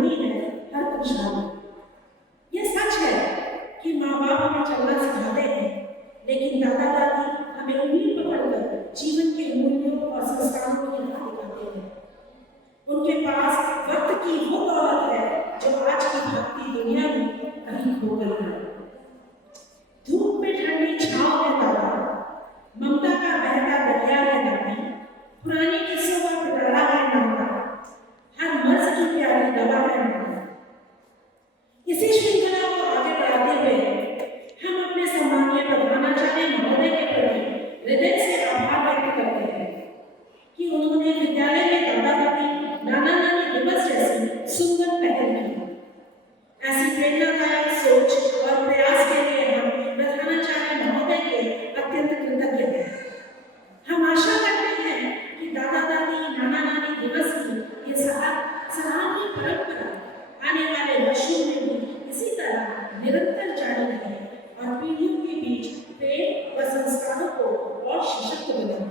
नहीं है हर खुशहाली। ये सच है कि माँ बाप हमें चलना सिखाते हैं, लेकिन दादा दादी हमें उंगली पकड़कर जीवन के मूल्यों और संस्कारों की राह दिखाते हैं। उनके पास वक्त की वो दौलत है जो आज की भागती दुनिया में कहीं खो गई है। धूप में ठंडी छांव है दादा, ममता का बहता दरिया है दादी, पुरानी किस्सों का पिटारा है नाना, हर मर्ज की प्यारी दवा है नाना। इसी श्रृंखला को आगे बढ़ाते हुए हम अपने सम्मानीय प्रधानाचार्य महोदय के प्रति हृदय से आभार व्यक्त करते हैं कि उन्होंने विद्यालय में दादा दादी नाना नानी दिवस जैसी सुंदर पहल की। ऐसी प्रेरणादायक सोच और प्रयास के लिए हम प्रधानाचार्य महोदय के अत्यंत कृतज्ञ हैं। हम आशा करते हैं कि दादा दादी नाना नानी दिवस की ये सराहनीय परंपरा आने वाले वर्षों में भी इसी तरह निरंतर जारी रहे और पीढ़ियों के बीच प्रेम व संस्कारों को और सशक्त बनाए।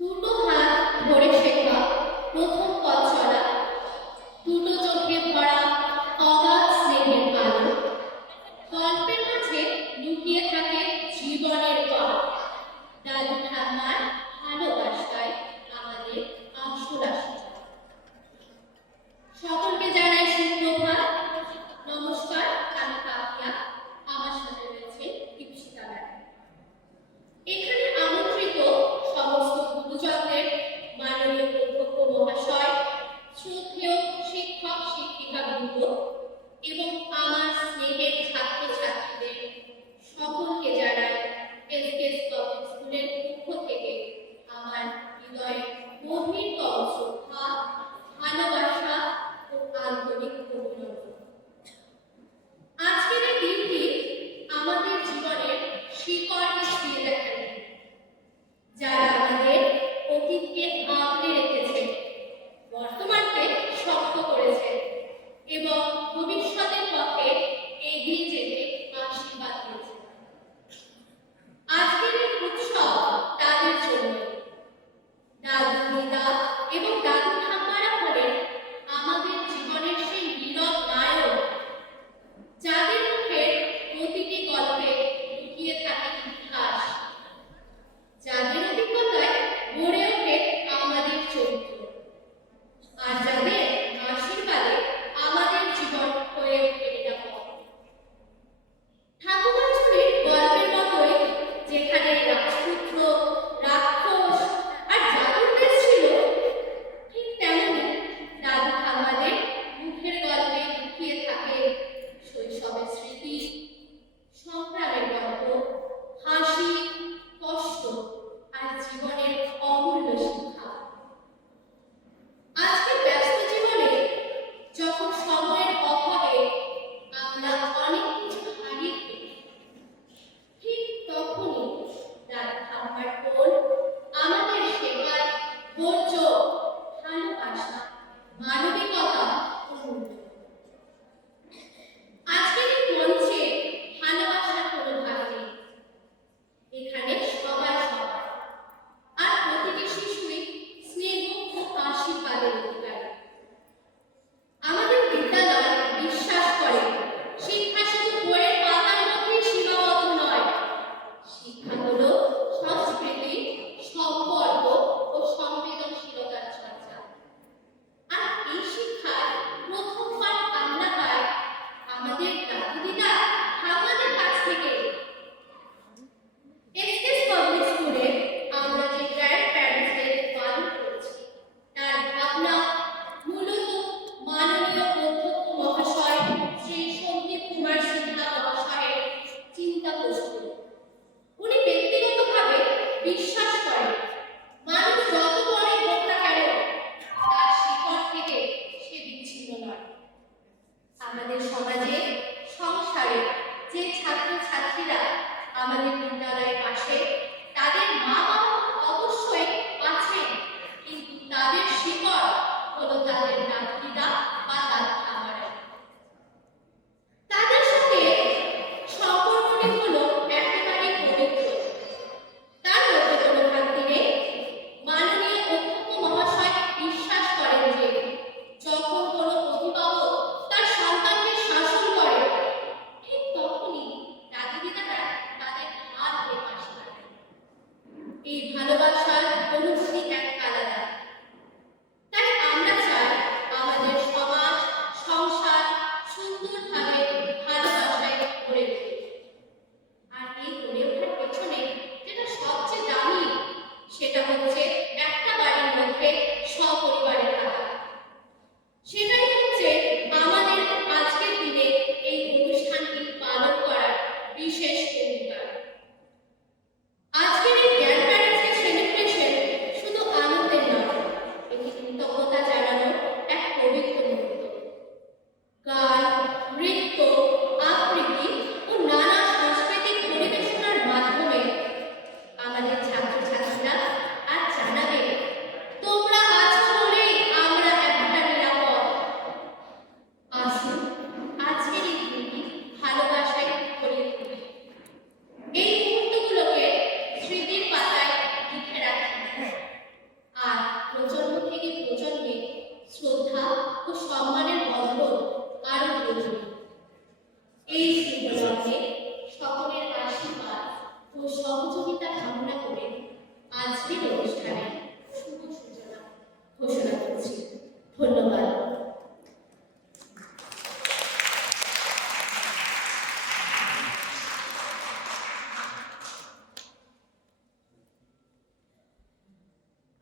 দুটো হাত ধরে শেখা প্রথম পথ চলা, দুটো চোখে ভরা অগাধ স্নেহের আলো, গল্পের মাঝে লুকিয়ে থাকে জীবনের পথ। দাদু ঠাম্মার ভালোবাসায় আমাদের আসল আশা। সকলকে জানাই সুপ্রভাত, নমস্কার। আমি কাকিয়া, আমার সাথে রয়েছে দীপশিতা ম্যাডাম। এখানে আমন্ত্রিত সমস্ত গুরুজনদের, মাননীয় অধ্যক্ষ মহাশয়, শ্রদ্ধেয় শিক্ষক শিক্ষিকাবৃন্দ এবং আমার স্নেহের ছাত্রছাত্রীদের সকলকে জানাই এসকেএস পাবলিক স্কুলের পক্ষ থেকে আমার হৃদয়ের গভীরতম শ্রদ্ধা, ভালোবাসা ও আন্তরিক অভিনন্দন। আজকের এই দিনটি আমাদের জীবনের শিকড়কে ছুঁয়ে দেখার দিন। যারা আমাদের অতীতকে আঁকড়ে রেখেছে, বর্তমানকে শক্ত করেছে এবং ভবিষ্যতের পথে এগিয়ে যেতে আশীর্বাদ দিয়েছে। আজকের এই উৎসব তাদের জন্য। দাদু দিদা এবং দাদু ঠাম্মারা হলেন আমাদের জীবনের সেই নীরব নায়ক, যাদের মুখের প্রতিটি গল্পে লুকিয়ে থাকে ইতিহাস, যাদের অভিজ্ঞতায় গড়ে ওঠে আমাদের চরিত্র, আর যাদের আশীর্বাদে আমাদের জীবন হয়ে ওঠে নিরাপদ। ঠাকুরঝুড়ির গল্পের মতোই যেখানে রাজপুত্র, রাক্ষস আর জাদুর দেশ ছিল, ঠিক তেমনি দাদু ঠাম্মাদের মুখের গল্পে লুকিয়ে থাকে শৈশবের স্মৃতি, সংগ্রামের গল্প, হাসি, কষ্ট আর জীবনের অমূল্য শিক্ষা। আজকের ব্যস্ত জীবনে যখন সময়ের অভাবে আমরা অনেক কিছু হারিয়ে ফেলি, ঠিক তখনই দাদু ঠাম্মার কোল আমাদের শেখায় ধৈর্য, ভালোবাসা, মানবিকতা ও মূল্য। আজকের এই মঞ্চে ভালোবাসার কোনো ভাগ নেই। এখানে সবাই সবার, আর প্রতিটি শিশুই স্নেহ ও আশীর্বাদের অধিকারী। আমাদের বিদ্যালয় বিশ্বাস করে শিক্ষা শুধু বইয়ের পাতার মধ্যেই সীমাবদ্ধ নয়। শিক্ষা হলো সংস্কৃতি, সম্পর্ক ও সংবেদনশীলতার চর্চা। আর এই শিক্ষার প্রথম পাঠ আমরা পাই আমাদের দাদু দিদা ঠাম্মাদের কাছ থেকে। এসকেএস পাবলিক স্কুলে আমরা যে গ্র্যান্ড প্যারেন্টসদের পালন করেছি, তার ভাবনা মূলত মাননীয় অধ্যক্ষ মহাশয় শ্রী সন্দীপ কুমার সিনহা মহাশয়ের চিন্তা প্রস্তুত। উনি ব্যক্তিগতভাবে বিশ্বাস করেন মানুষ যত বড়ই হোক না কেন, তার শিকড় থেকে সে বিচ্ছিন্ন নয়। আমাদের সমাজে, সংসারে যে ছাত্রছাত্রীরা আমাদের বিদ্যালয়ের পাশে, তাদের মা বাবা অবশ্যই আছেন, কিন্তু তাদের শিকড় হলো তাদের দাদু দিদা বা দাদু ঠাম্মারা। তাদের সাথে সম্পর্কটি হলো একেবারেই পবিত্র। শিকার। আজকের এই গ্র্যান্ডপ্যারেন্টস ডে সেলিব্রেশন শুধু আনন্দের নয়, এটি কৃতজ্ঞতা জানানোর এক পবিত্র মুহূর্ত। গান, নৃত্য, আবৃত্তি ও নানা সাংস্কৃতিক পরিবেশনার মাধ্যমে আমাদের ছাত্রছাত্রীরা আজ জানাবে, তোমরা আছো বলেই আমরা এতটা নিরাপদ। আসুন আজকের এই দিনটি ভালোবাসায় ভরিয়ে তুলি। এই মুহূর্তগুলোকে স্মৃতির পাতায় লিখে রাখি আর প্রজন্ম থেকে প্রজন্মে শ্রদ্ধা ও সম্মানের বন্ধন আরো গড়ে তুলি। এই শুভলগ্নে সকলের আশীর্বাদ ও সহযোগিতা কামনা করে আজকের অনুষ্ঠানে শুভ সূচনা ঘোষণা করছি। ধন্যবাদ।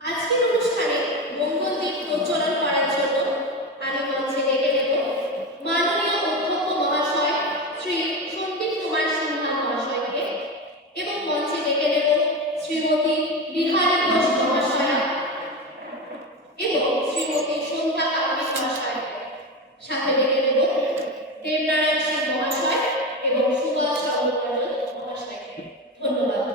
আজকের অনুষ্ঠানে মঙ্গলদীপ প্রজ্বলন করার জন্য আমি মঞ্চে ডেকে দেব মাননীয় অধ্যক্ষ মহাশয় শ্রী সন্দীপ কুমার সিনহা মহাশয়কে এবং মঞ্চে ডেকে দেব শ্রীমতী বিহারী ঘোষ মহাশয়া এবং শ্রীমতী সন্ধ্যা কাপুর মহাশয়, সাথে ডেকে দেব দেবনারায়ণ সিং মহাশয় এবং সুবল চন্দ্র মহাশয়কে। ধন্যবাদ।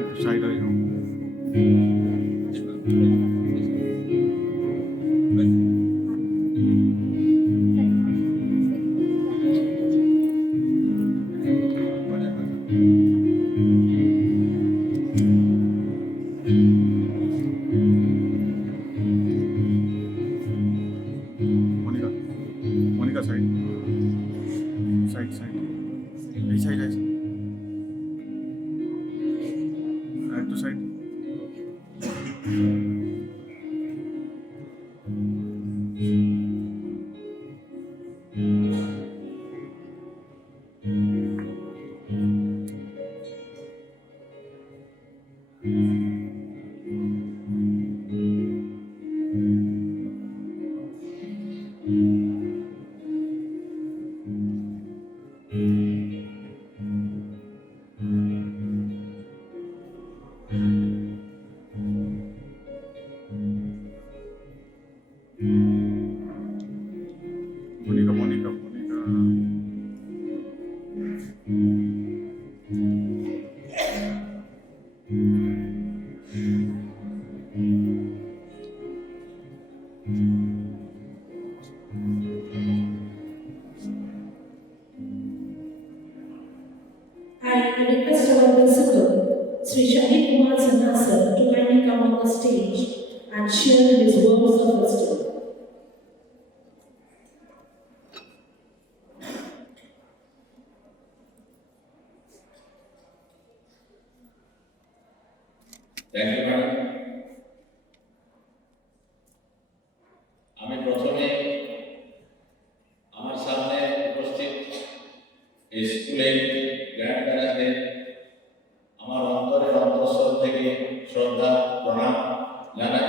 একটু সাইড হয়ে যাও। Monika, Monika side side side এই সাইড আছে একটু side. Monika Monika Monika I request our principal, Sri Shahid Kumar Sinha sir, to kindly come on the stage and share his words of wisdom. Thank you madam. আমি প্রথমে আমার সামনে উপস্থিত এই স্কুলের গ্র্যান্ড প্যারেন্টসদের আমার অন্তরের অন্তঃস্থল থেকে শ্রদ্ধা প্রণাম জানাই।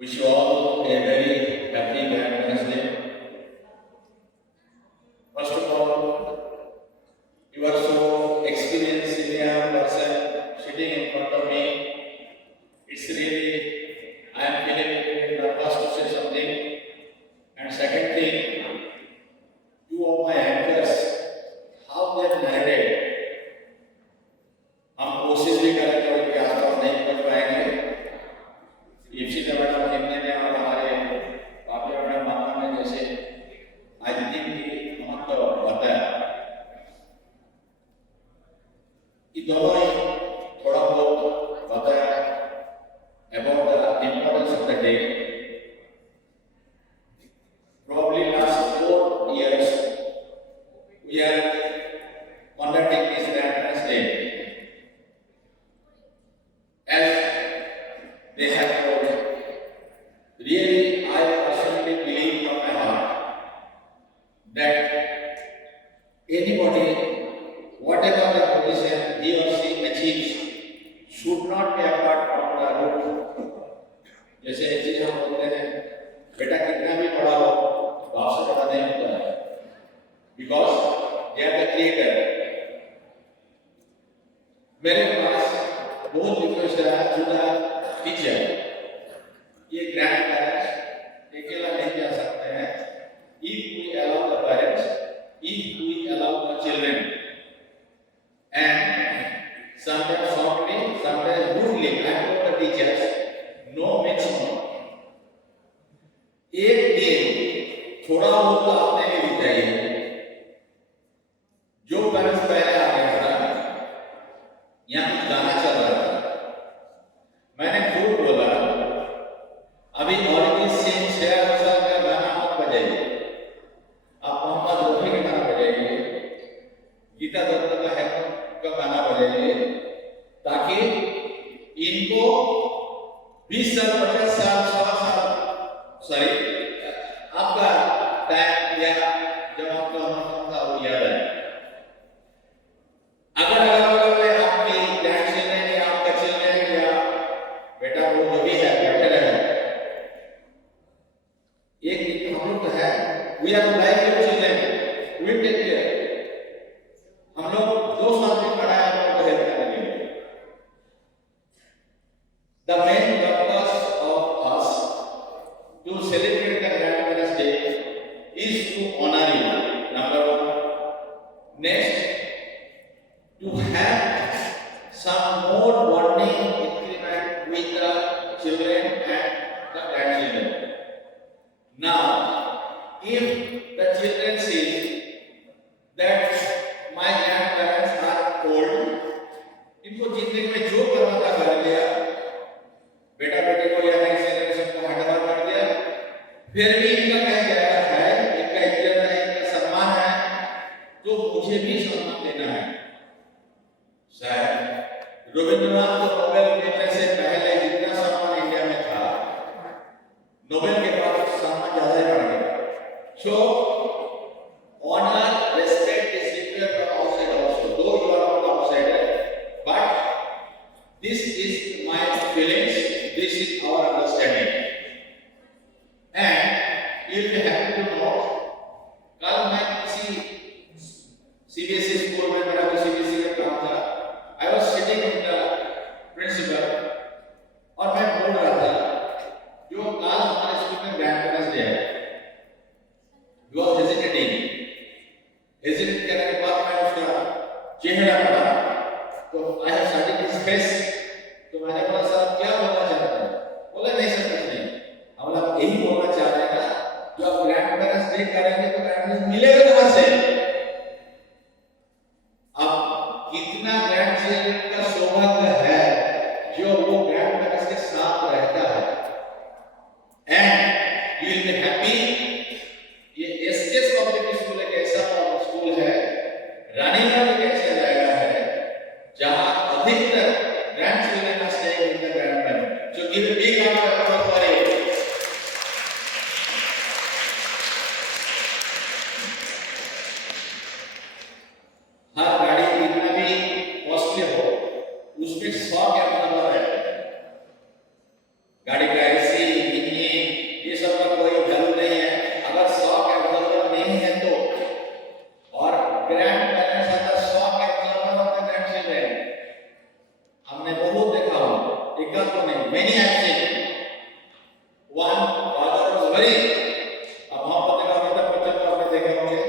Wish you all a very happy grandparents day. First of all, you are so experienced senior person sitting in front of me. It's really, I am feeling nervous to say something. And second thing, you are my anchors, how they have narrated. हम कोशिश भी करें तो इनके आसपास नहीं पहुंच पाएंगे। इप्सिता मैडम हिंदी में और हमारे पापी मैडम माता में जैसे आई थिंक की महत्व बताया। ये दोनों ही थोड़ा बहुत बताया about the importance of the day. Probably last 4 years we are conducting this Grandparents Day. As they have told, really I personally believe from my heart that anybody, whatever the position he or मेरे पास बहुत request है to the teacher, ये grand parents अकेला नहीं जा सकते हैं। If we allow the parents, if we allow the children, and sometimes softly, sometimes rudely, I told the teachers, no means no. एक दिन थोड़ा बहुत तो आपने भी बताइए, जो पेरेंट्स पहले आ गया था, यहाँ कुछ गाना चल रहा था, मैंने खूब बोला, अभी अरिजीत सिंह, श्रेया घोषाल का गाना मत बजाइए, आप मोहम्मद रफी का गाना बजाइए, गीता दत्त का गाना बजाइए, ताकि इनको 20 साल, 50 साल, 100 साल, सॉरी, आपका टाइम या जब आपका होना था वो याद है। अगर में आपकी ग्रैंड चिल्ड्रन या आपका चिल्ड्रन या बेटा वो जो भी है बैठे रहे, एक हम लोग तो है, we are like your children, we take care, हम लोग 2 साल में खड़ा है हम लोग को हेल्प करने के लिए। The main purpose of us to celebrate the Grandparents' Day is to honor you, number 1. Next, to have some more bonding increment with the children and the grandchildren. Now, if the children see that my grandparents are old, इनको जिंदगी में जो करना था कर लिया, बेटा बेटी को या नेक्स्ट जनरेशन को हैंड ओवर कर दिया, फिर भी इनका कहीं जाएगा है, इनका इज्जत है, इनका सम्मान है, तो मुझे भी सम्मान देना है। शायद रविंद्रनाथ को नोबेल मिलने से पहले जितना सम्मान इंडिया में था, नोबेल के बाद सम्मान ज्यादा ही बढ़ गया। So honor, respect is required from outside also, though you are not outsider, but this is my feelings, this is our understanding, and you will be happy to know, कल मैं किसी CBSE स्कूल में, मेरा भी CBSE का काम था, I was sitting with the principal और मैं बोल रहा था, जो आज हमारे स्कूल में ग्रैंडपेरेंट्स डे है, he was hesitating, hesitate करने के बाद मैं उसका चेहरा पढ़ा, तो I have studied his face, तो मैंने बोला सर क्या बोलना चाहते हैं? बोला नहीं सर कुछ नहीं, हम लोग यही बोलना चाह रहे हैं ना, जो आप ग्रैंडपेरेंट्स डे करेंगे तो ग्रैंडपेरेंट्स मिलेगा कहाँ से? अब कितना ग्रैंडचिल्ड्रन का सौभाग्य है जो वो ग्रैंडपेरेंट्स के साथ रहता है, and you will be happy. ये एसकेएस पब्लिक स्कूल एक ऐसा स्कूल है, रानीगंज एक ऐसा जगह है जहां अधिकतर grandchildren are staying with the grandparents. So give a big round of applause for it. हर गाड़ी कितना भी कॉस्टली हो, उसमें 100 कैमरा रहता है। गाड़ी का एसी, इंजन, ये सब का कोई वैल्यू नहीं है अगर 100 कैमरा नहीं है तो, और ग्रैंड पेरेंट्स अगर 100 कैमरा होते ग्रैंडचिल्ड्रन, हमने बहुत देखा हो, एक तो नहीं, many have seen. One father was very, अब हम पता का मतलब बच्चे को आपने देखा होंगे,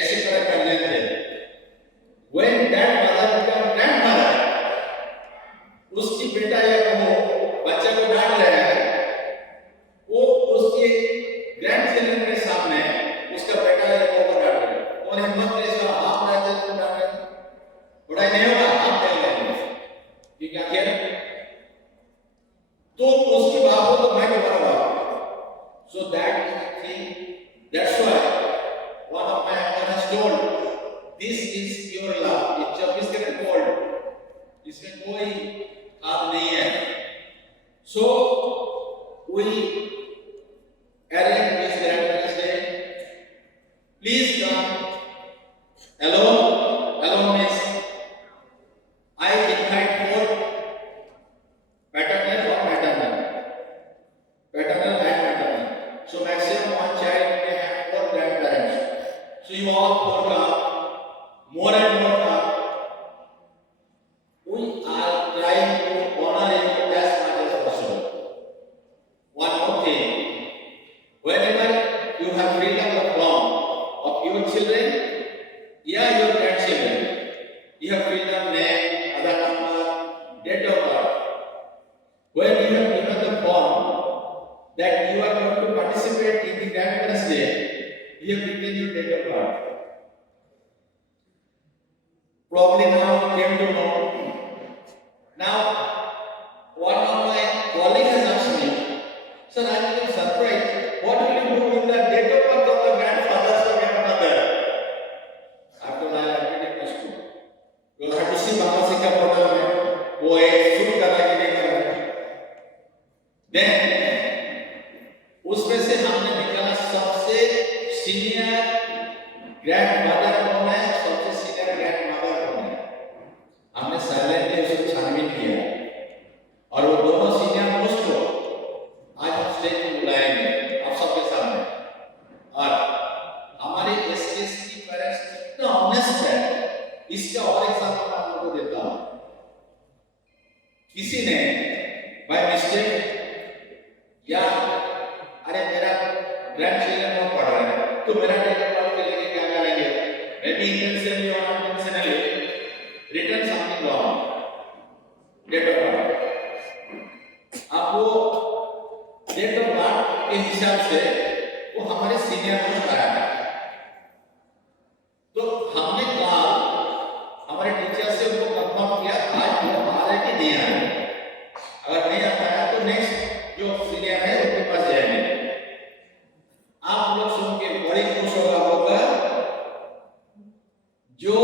ऐसे तरह कर लेते थे। When that mother became grandmother, उसकी बेटा या बहू बच्चे को डांट रहे हैं, वो उसके ग्रैंडचिल्ड्रन के सामने उसका बेटा या बहू को डांट रहे हैं, और हिम्मत से इसका हाथ रहते तो डांट रहे, बुराई नहीं होगा, हाथ दे लेंगे, ये क्या किया? तो उसकी बात हो तो मैं क्या करूँगा? So that thing, that's why one of my uncle has told, this is pure love. ये 24 कैरेट गोल्ड, इसमें कोई खाद नहीं है। So we arrange this grandparents day. Please come alone. Alone means I invite 4 paternal or maternal, paternal and maternal. So maximum one child may have 4 grandparents. So you all 4 come, more and more come. we are trying to honor it as much as possible. One more thing, whenever you have filled up the form of your children, your grandchildren, you have filled up name, other number, date of birth. When you have given the form that you are going to participate in the grandparents' day, you have written your date of birth. Probably now you came to know. Now, one of my colleagues has asked me, sir, I am a little surprised. What will you do with the date of birth of the grandfathers or grandmother? After that, I repeated question. You will have to see Baba Sikha program में वो एक शुरू कर रहा है कि नहीं कर रहा है. Then उसमें से हमने निकाला सबसे सीनियर ग्रैंडमदर कौन है, सबसे सीनियर ग्रैंडमदर कौन है. हमने साइलेंटली उसको छानबीन किया और वो दोनों सीनियर मोस्ट को आज हम स्टेज पर बुलाएंगे आप सबके सामने. और हमारे एसकेएस की पेरेंट्स इतना ऑनेस्ट है, इसका और एग्जांपल मैं आप लोगों को देता हूँ. किसी ने बाय मिस्टेक या अरे मेरा ग्रैंडचिल्ड्रन वो पढ़ रहा है तो मेरा डेट ऑफ बर्थ लेके क्या करेंगे, मे बी इंटेंशनली और unintentionally return something wrong date of birth. अब वो डेट ऑफ बर्थ के हिसाब से वो हमारे सीनियर को कराया है. तो हमने कहा हमारे टीचर से उनको कंफर्म किया आज वो आ रहे कि नहीं आ रहे. अगर नहीं आता है तो नेक्स्ट जो सीनियर है उनके पास जाएंगे. आप लोग सुन के बड़ी खुश होगा होगा जो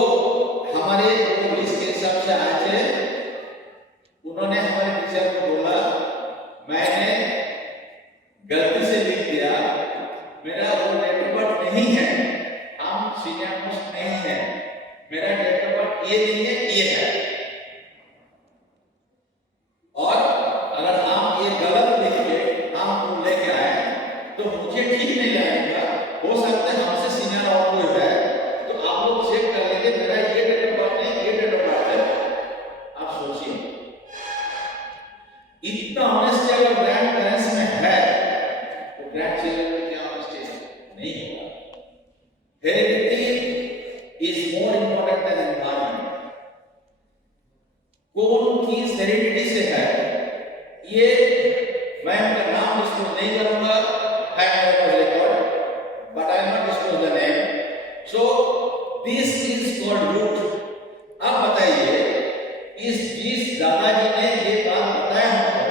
हमारे लिस्ट के हिसाब से आए थे. उन्होंने हमारे टीचर को बोला मैंने गलती से लिख दिया, मेरा वो डेट ऑफ बर्थ नहीं है, हम सीनियर मोस्ट नहीं है, मेरा डेट ऑफ बर्थ ये नहीं है ये है. और अगर हम ये गलत लिख के हम लेके आए तो मुझे ठीक नहीं लगेगा. हो सकता है हमसे सीनियर और कोई है तो आप लोग चेक कर लेंगे मेरा ये डेट ऑफ बर्थ नहीं ये डेट ऑफ बर्थ है. आप सोचिए इतना ऑनेस्टी अगर ग्रैंड पेरेंट्स में है तो ग्रैंड चिल्ड्रन में क्या ऑनेस्टी नहीं होगा. Heredity is more important than environment. कौन किस हेरिडिटी से है ये मैं उनका नाम डिस्क्लोज नहीं करूंगा, है मेरे पास record, but I not disclose the name. So this is called route. अब बताइए इस जिस दादाजी ने ये बात बताया हमको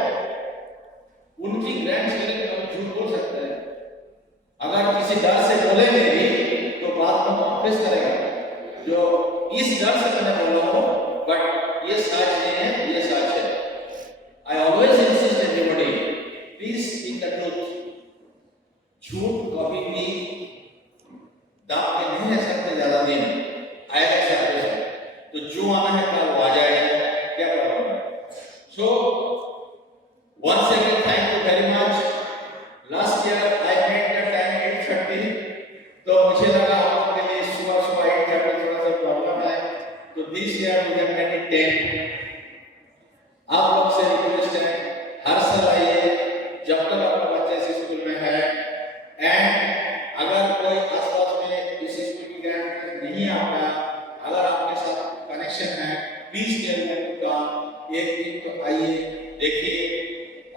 उनकी ग्रैंड चिल्ड्रन को झूठ बोल सकते हैं. अगर किसी डर से बोलेंगे भी तो बात को वापस करेगा. जो इस डर से मैंने बोला हूं बट ये सच नहीं है, ये सच है. I always insist everybody, please speak the truth. झूठ कभी भी दाब के नहीं रह सकते ज्यादा दिन. आएगा सर्विस तो जो आना है कल वो आ जाएगा, क्या प्रॉब्लम है. सो once again thank you very much. Last year I made the time 8:30 तो मुझे लगा आप लोगों के लिए सुबह सुबह 8:30 थोड़ा सा प्रॉब्लम है तो this year we have made it 10. आप लोग से रिक्वेस्ट है हर साल आइए जब तक आपका बच्चा इस स्कूल में है. एंड अगर कोई आसपास में इस स्कूल की ग्रैंड नहीं आता, अगर आपके साथ कनेक्शन है please tell them to come. एक दिन तो आइए देखिए.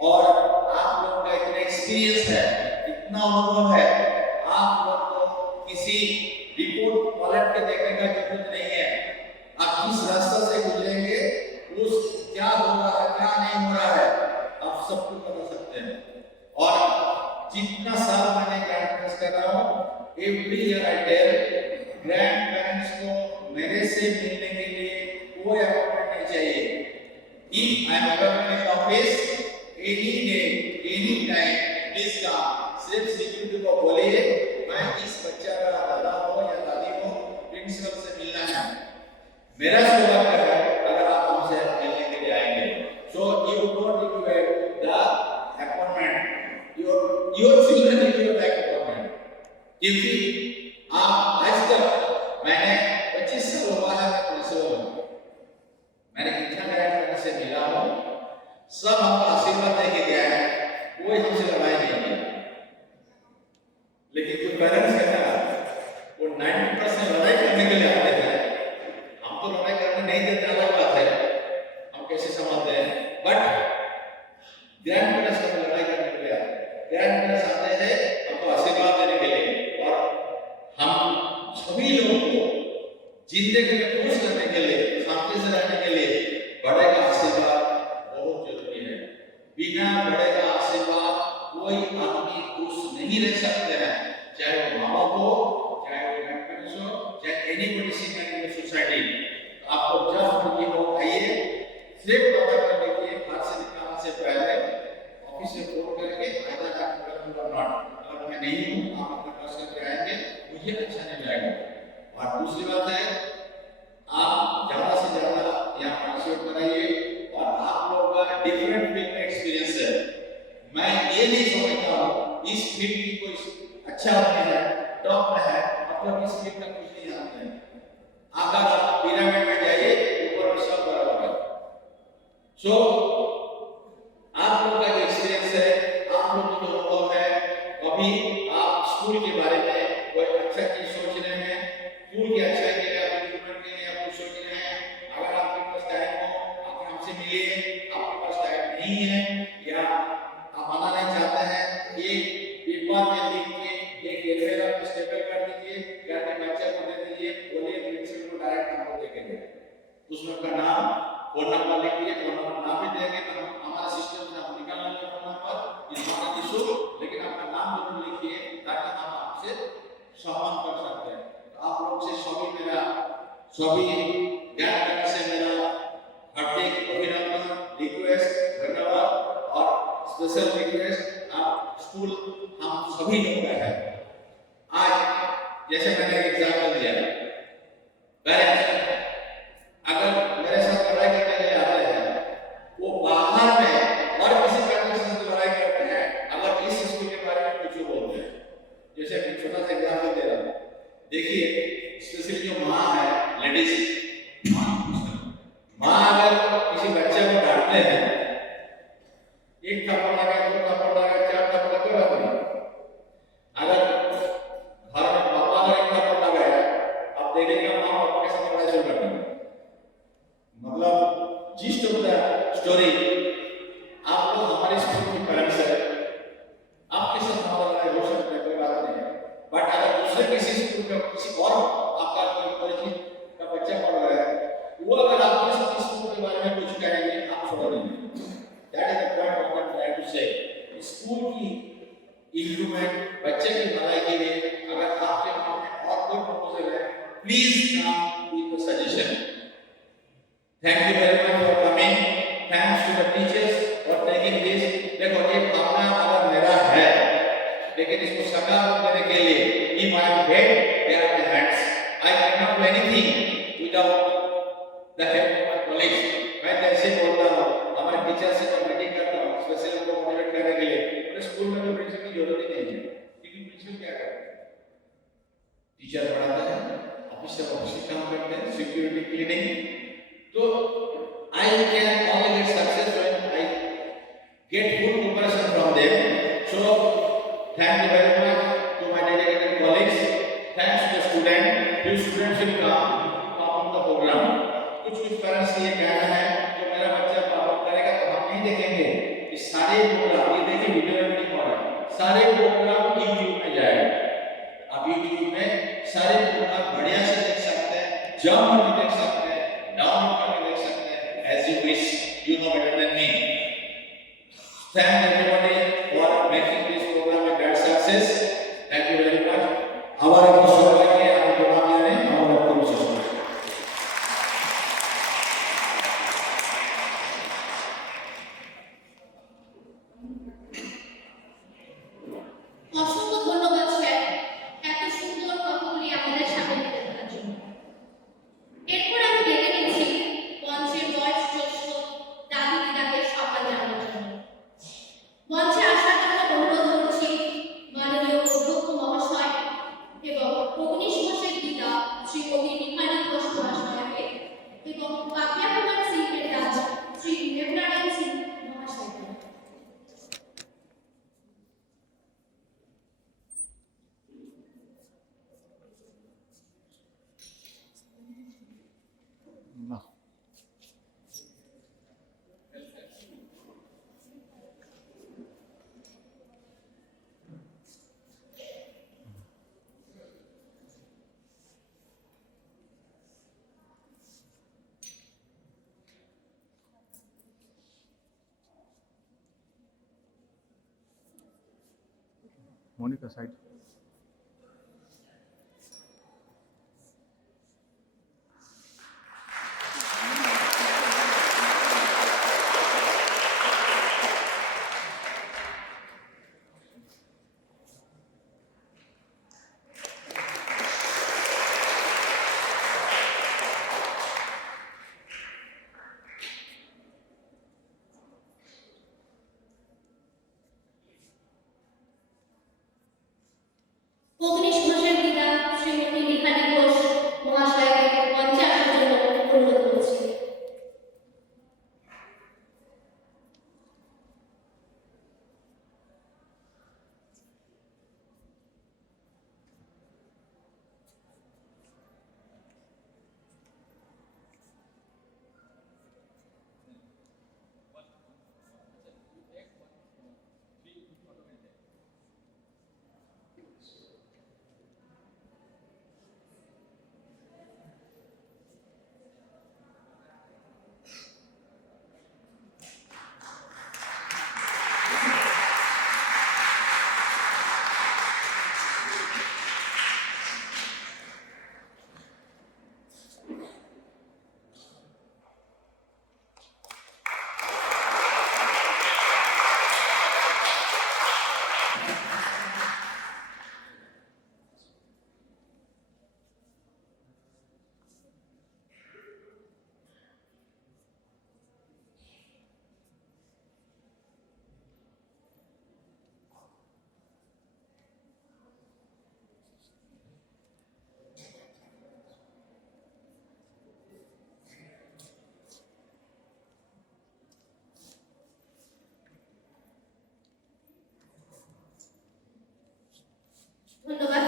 और आप लोग का इतना एक्सपीरियंस है, इतना अनुभव है, आप लोग को किसी रिपोर्ट पलट के देखने का जरूरत नहीं है. आप किस रास्ते से गुजरेंगे, उस क्या हो रहा है क्या नहीं हो रहा है आप सब कुछ बता सकते हैं. और जितना साल मैंने ग्रैंड पेरेंट्स कर रहा हूँ every year I tell grandparents को मेरे से मिलने के लिए कोई अपॉइंटमेंट नहीं चाहिए. If I am available in office any day any time please come. सिर्फ सिक्योरिटी को बोलिए मैं इस बच्चा का दादा हो या दादी हो प्रिंसिपल से मिलना है. मेरा सौभाग्य है अगर आप हमसे मिलने के लिए आएंगे. So you don't request the appointment, your children request the appointment. क्योंकि आप आज तक मैंने 25 साल हुआ है मैं प्रिंसिपल हूं, मैंने कितना सब हमको आशीर्वाद दे के गया है, कोई हमसे लड़ाई नहीं किया। लेकिन जो पेरेंट्स है ना, वो 90% लड़ाई करने के लिए आते हैं। हम तो लड़ाई करने नहीं देते, अलग बात है, हम कैसे समझते हैं। बट ग्रैंड पेरेंट्स को लड़ाई करने के लिए आते हैं। ग्रैंड पेरेंट्स आते हैं हमको आशीर्वाद देने के लिए, और हम सभी लोगों को जिंदगी में खुश करने के लिए, शांति से रहने के लिए बड़े का आशीर्वाद बहुत जरूरी है। बिना बड़े का आशीर्वाद कोई आदमी खुश नहीं रह सकते हैं, चाहे वो माँ बाप हो, चाहे वो ग्रैंड पेरेंट्स हो, चाहे एनीबॉडी सीनियर इन सोसाइटी। आपको जब मर्जी हो आइए, सिर्फ पता कर लीजिए घर से निकलने से पहले ऑफिस से फोन करके आधा घंटा नॉट, अगर मैं नहीं हूँ आप अपना पास करके आएंगे, मुझे अच्छा नहीं लगेगा। और दूसरी बात है, आप ज्यादा से ज्यादा यहाँ पार्टिसिपेट कराइए, और आप लोगों का डिफरेंट फील्ड में एक्सपीरियंस है। मैं ये नहीं समझता हूँ इस फील्ड की कोई अच्छा आदमी है, टॉप में है, मतलब इस फील्ड का कुछ नहीं जानते हैं। अगर आप पिरामिड में जाइए, ऊपर में सब बराबर है। सो आप लोगों का जो एक्सपीरियंस है, आप लोगों को जो अनुभव है, अभी आप स्कूल के बारे में कोई अच्छा चीज सोच रहे हैं, स्कूल की अच्छाई के लिए, आप इम्प्रूवमेंट के लिए आप कुछ सोच रहे हैं, अगर आपके पास टाइम हो आप हमसे मिलिए। आपके पास टाइम नहीं है या आप आना नहीं चाहते हैं, एक पेपर में लिख के एक एलवेरा पे स्टेपल कर दीजिए, या अपने बच्चे को दे दीजिए, बोलिए प्रिंसिपल को डायरेक्ट हमको दे के दे, उसमें अपना नाम, फोन नंबर लिखिए। फोन नंबर ना भी देंगे तो हम हमारा सिस्टम से हम निकाल लेंगे फोन नंबर, इस बात का इशू, लेकिन अपना नाम जरूर लिखिए ताकि हम आपसे संपर्क कर सकते हैं। तो आप लोग से सभी ज्ञान करने से मेरा हार्दिक अभिनंदन, रिक्वेस्ट, धन्यवाद, और स्पेशल रिक्वेस्ट, आप स्कूल हम सभी लोग का है। आज जैसे मैंने एग्जाम्पल दिया, पेरेंट्स अगर मेरे साथ लड़ाई करने के लिए आते हैं, वो बाहर में और किसी कंडीशन से लड़ाई करते हैं अगर इस स्कूल के बारे में कुछ बोलते हैं। जैसे मैं छोटा सा एग्जाम्पल दे रहा हूँ, देखिए स्पेशली जो माँ है, लेडीज माँ अगर किसी बच्चे को डांटते हैं, एक थप्पड़ लगा, दो थप्पड़ लगा, चार थप्पड़ लगा, कोई बात नहीं। अगर घर में पापा अगर एक थप्पड़ लगाया, आप देखेंगे माँ पापा के साथ लड़ाई शुरू कर देंगे। मतलब जिस्ट ऑफ द स्टोरी, आप लोग हमारे स्कूल के पेरेंट्स हैं, आपके साथ हमारा लड़ाई हो सकता है, कोई बात नहीं है। बट अगर दूसरे किसी स्कूल में किसी और आपका कोई परिचित का बच्चा पढ़ रहा है, वो अगर आपके साथ स्कूल के बारे में कुछ कहेंगे, आप छोड़ देंगे। That is the point what I am trying to say. School की इंप्रूवमेंट, बच्चे की भलाई के लिए अगर आपके मन में और कोई प्रपोजल है, please come with the suggestion. Thank you very much for coming. Thanks to the teachers for taking this. देखो ये भावना अगर मेरा है, लेकिन इसको साकार करने के लिए if I am head, they are the hands. I cannot do anything without the help of my colleagues. मैं जैसे बोलता हूँ, हमारे टीचर से मैं मीटिंग करता हूँ, स्पेशली उनको मोटिवेट करने के लिए। तो स्कूल में तो प्रिंसिपल की जरूरत ही नहीं है, क्योंकि प्रिंसिपल क्या करते हैं? टीचर पढ़ाते हैं, ऑफिस से ऑफिस काम करते हैं, security cleaning. So I can only get success when I get good preparation from them. So thank you very much to my dedicated colleagues. Thanks to the student. Few students will come on the program. कुछ parents ये कहना है जो मेरा बच्चा perform करेगा तो हम नहीं देखेंगे। इस सारे प्रोग्राम ये देखिए वीडियो में नहीं पड़ा है, सारे प्रोग्राम YouTube में जाएगा। आप YouTube में सारे प्रोग्राम बढ़िया से देख सकते हैं, जब भी देख सकते हैं, डाउनलोड करके देख सकते हैं, as you wish, you know better than me. Thank everybody for making this program a great success. Thank you very much. हमारे विश्व के हम प्रोग्राम में हमारा परिचय। অসংখ্য ধন্যবাদ স্যার, এত সুন্দর কথাগুলি আমাদের সামনে তুলে ধরার জন্য। এরপর আমি ডেকে নিচ্ছি মঞ্চের বয়োজ্যেষ্ঠ দাদু দিদাকে সম্মান জানানোর জন্য। Monica, side. অগ্নিশ ঘোষের পিতা শ্রীমতী লেখানী ঘোষ মহাশয়কে মঞ্চে আসার জন্য অনুরোধ করছি। ধন্যবাদ।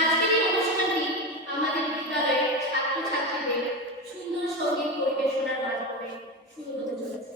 আজকের এই অনুষ্ঠানটি আমাদের বিদ্যালয়ের ছাত্রছাত্রীদের সুন্দর সঙ্গীত পরিবেশনার মাধ্যমে শুরু হতে চলেছে।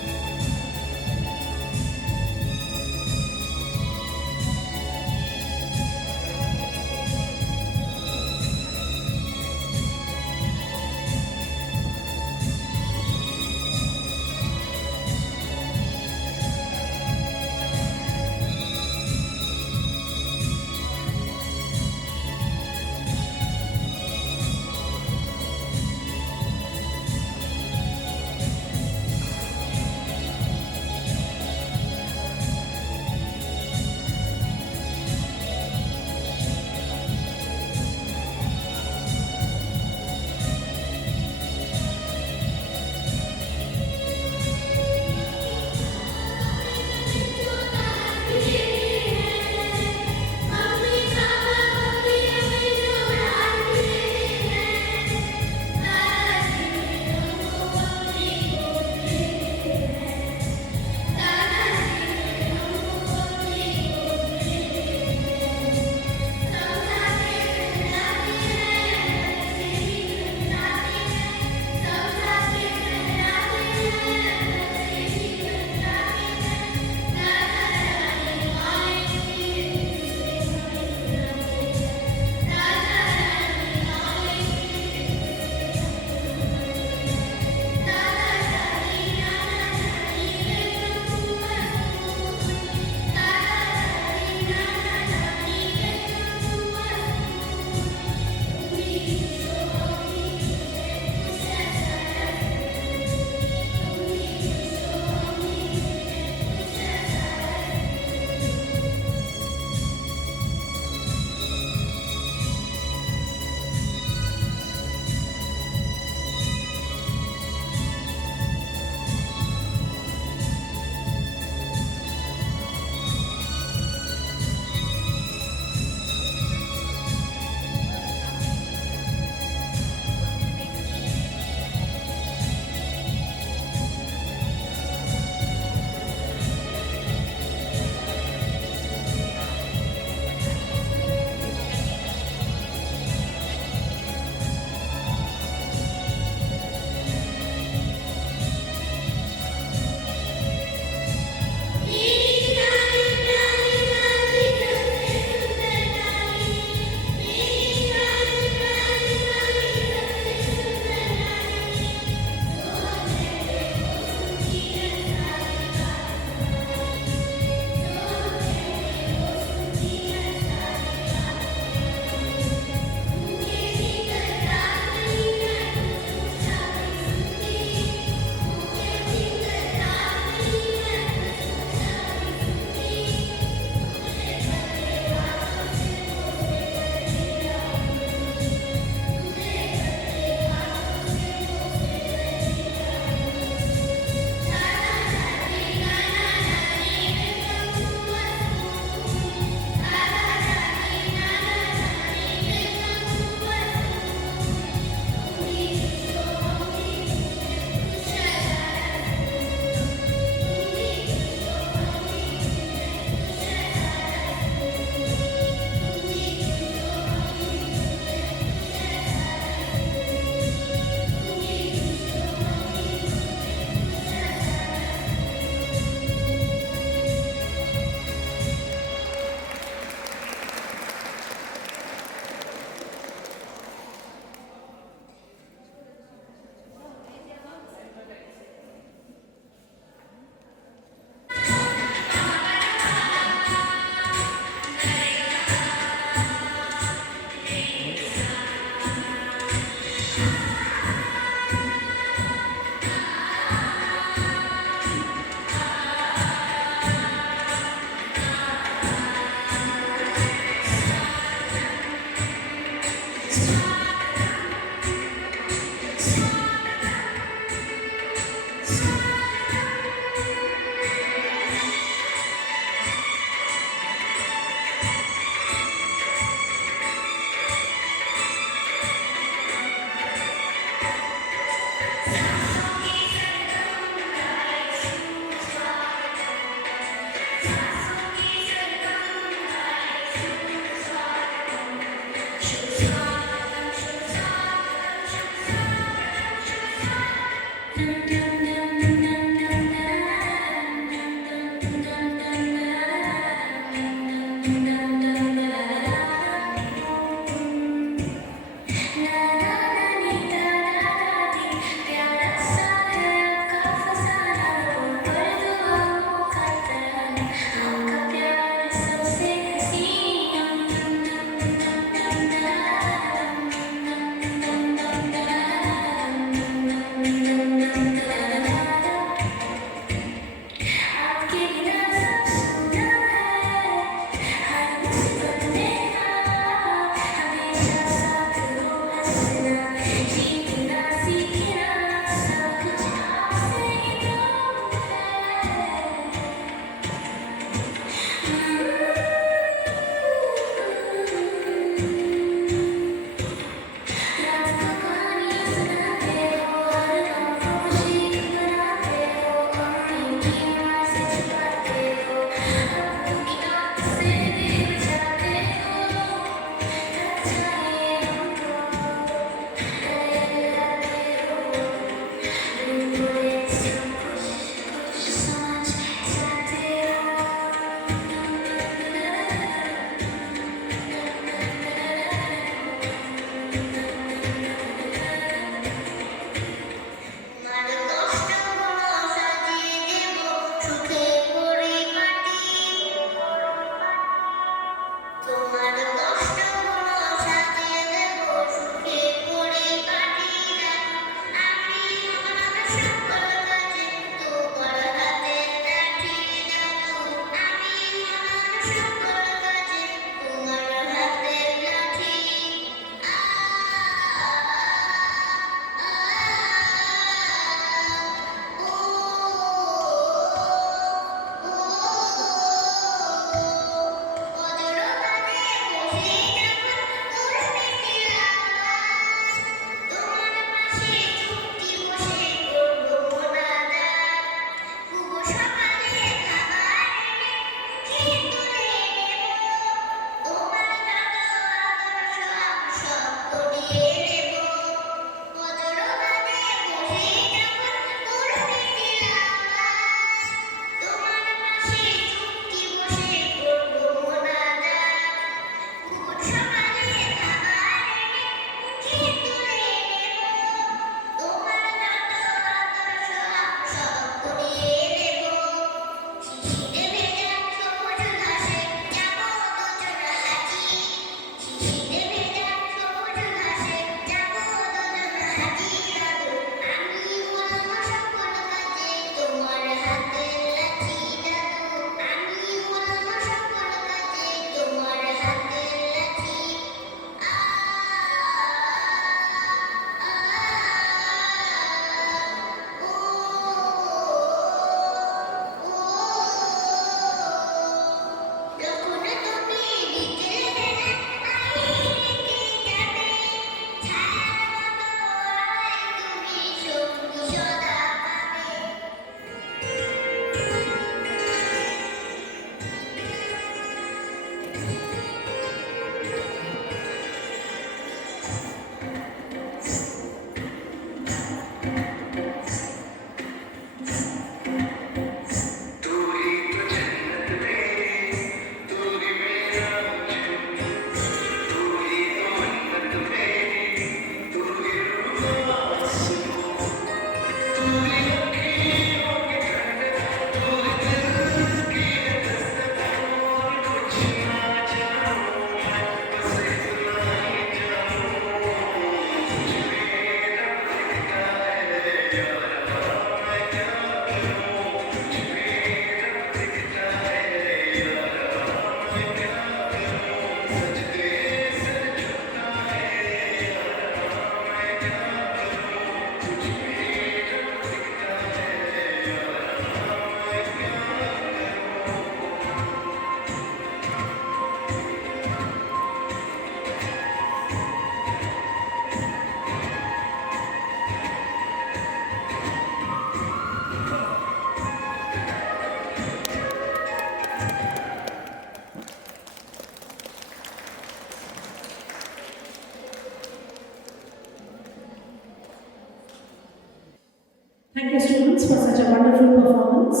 Thank you students for such a wonderful performance.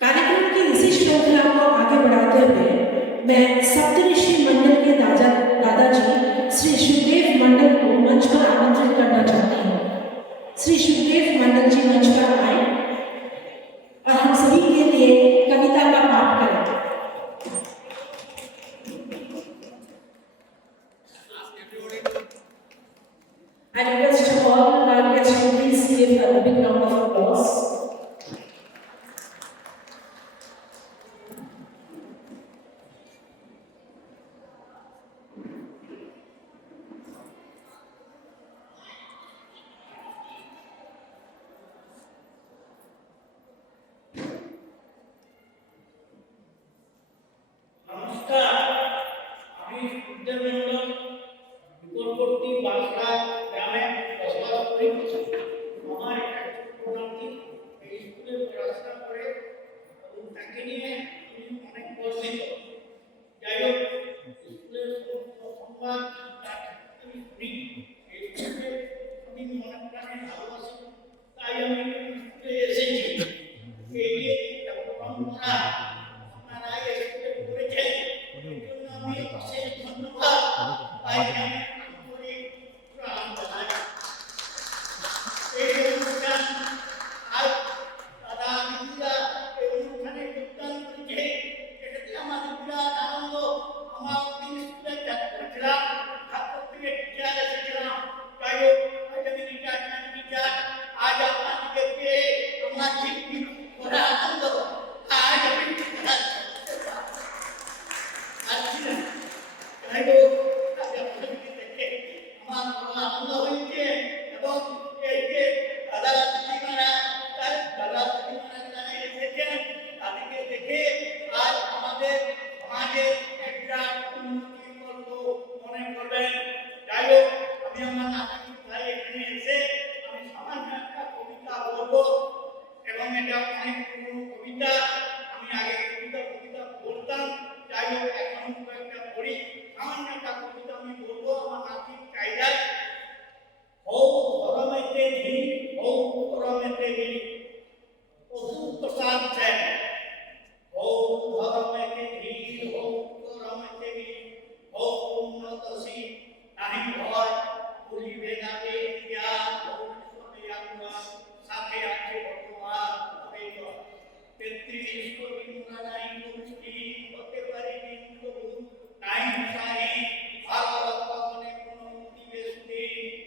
कार्यक्रम की इसी श्रृंखला को आगे बढ़ाते हुए मैं सप्तऋषि मंडल के दादाजी श्री शिवदेव मंडल को मंच पर आमंत्रित करना चाहती हूँ। श्री शिवदेव मंडल जी मंच पर आए और हम सभी के लिए कविता का पाठ करें। I request all our guests to please give a big round of applause. নমস্কার, আমি সুখদেব মণ্ডল নিকটবর্তী বাঁশড়া গ্রামে বসবাস করি। আমার একটা ছোট্ট নাতি এই স্কুলে পড়াশোনা করে এবং তাকে নিয়ে আমি অনেক গর্বিত। যাই হোক, স্কুলের সমস্ত সংবাদ তার কাছে আমি শুনি। এই স্কুলে আমি মনে প্রাণে ভালোবাসি, তাই আমি স্কুলে এসেছি। এই যে একটা পরম্পরা আপনারা এই স্কুলে করেছেন, এই জন্য আমি বিশেষ ধন্যবাদ তাই আমি আন্তরিক প্রণাম জানাই। এই অনুষ্ঠান আজ দাদা দিদিরা এই অনুষ্ঠানে যোগদান করেছে, এটাতে আমাদের বিরাট আনন্দ। আমার দিন স্কুলে ছাত্র ছিলাম, ছাত্র থেকে টিচার এসেছিলাম। যাই হোক, আজ আমি রিটায়ারমেন্ট টিচার। আজ আপনাদেরকে পেয়ে আমার ঠিক করা আনন্দ। আজ আমি টিচার আসছিলাম। যাই হোক, আজ আপনাদেরকে দেখে আমার বড় আনন্দ হয়েছে এবং এই যে দাদা দিদিমারা যারা এসেছেন তাদেরকে দেখে আজ আমাদের সমাজের একটা উন্নতি করব মনে করবেন। যাই হোক, আমি আমার নাতি ভাই এখানে এসে আমি সামান্য একটা কবিতা বলবো এবং এটা অনেক পুরনো কবিতা। আমি আগে কবিতা পড়তাম। যাই হোক, এখন কয়েকটা পড়ি। সামান্য একটা কবিতা আমি বলবো আমার নাতির চাহিদায়। হৌ ধরমেতে ধীর, হৌ ধরমেতে ধীর, অসুর প্রসাদ সেন। হৌ ধরমেতে ধীর, হৌ ধরমেতে ধীর, হৌ উন্নতশীল, নাহি ভয় বলিবে নাতে দিয়া, ভবিষ্যতে আমরা সাথে আছে ভগবান হবে জয়। ৩৩ কোটি গুণা নাই কবি হতে পারি কিন্তু নাই সাহি ভারত ভবনে কোন দিবে সুখে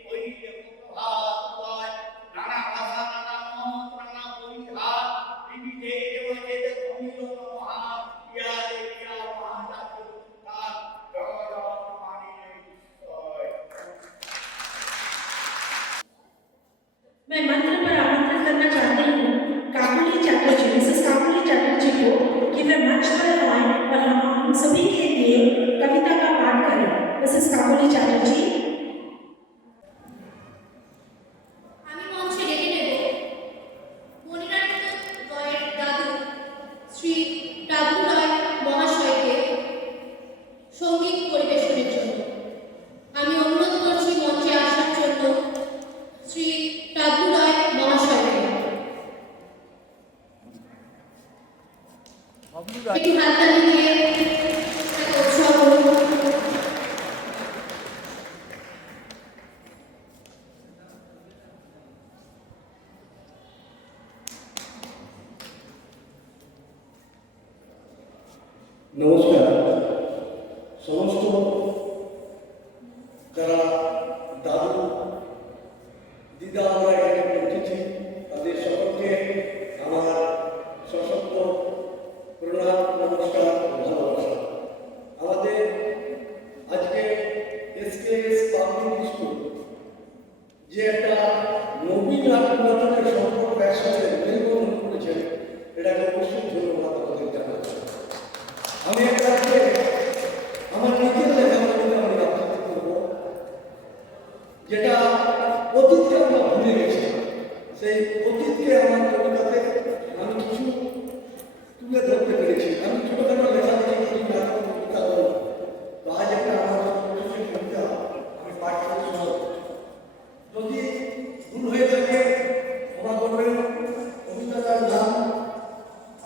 হইলে প্রভাত উদয়। নানা ভাষা নানা মত নানা পরিহার বিবিধের মাঝে দেখো মিলন মহান। ইয়া দেখিয়া মহাজাতি উত্থান, জয় জয় মানিলে নিশ্চয়। मैं मंत्र पर आमंत्रित करना चाहती हूँ काकुली चैटर्जी, मिसेस काकुली चैटर्जी को कि वे मंच पर आए और हम सभी के लिए कविता का पाठ करें। मिसेस काकुली चैटर्जी। আমি মঞ্চে ডেকে নেব মনিরানিত রয়ের দাদু শ্রী ডাব্লু রয় মহাশয়কে সঙ্গীত পরিবেশনের জন্য। নমস্কার। সমস্ত যারা দাদু দিদা আমরা এখানে পৌঁছেছি তাদের সকলকে আমার সশস্ত্র প্রণাম, নমস্কার, ভালোবাসা। আমাদের আজকে এসকেএস পাবলিক স্কুল যে একটা নবীন আর পুরাতনের সম্পর্ক একসাথে মেলবন্ধন করেছে, এটাকে অবশ্যই ধন্যবাদ আমাদের জানাচ্ছি। আমি একটা আমার নিজের লেখা কবিতা আমি আবৃত্তি করব, যেটা অতীতকে আমরা ভুলে গেছি। সেই অতীতকে আমার কবিতাতে আমি কিছু তুলে ধরতে পেরেছি। আমি ছোটখাটো লেখা লিখেছি, কবিতা বলো, তো আজ একটা আমার প্রতিষ্ঠিত কবিতা আমি পাঠ করে শোনাব। যদি ভুল হয়ে থাকে ক্ষমা করবেন। কবিতাটার নাম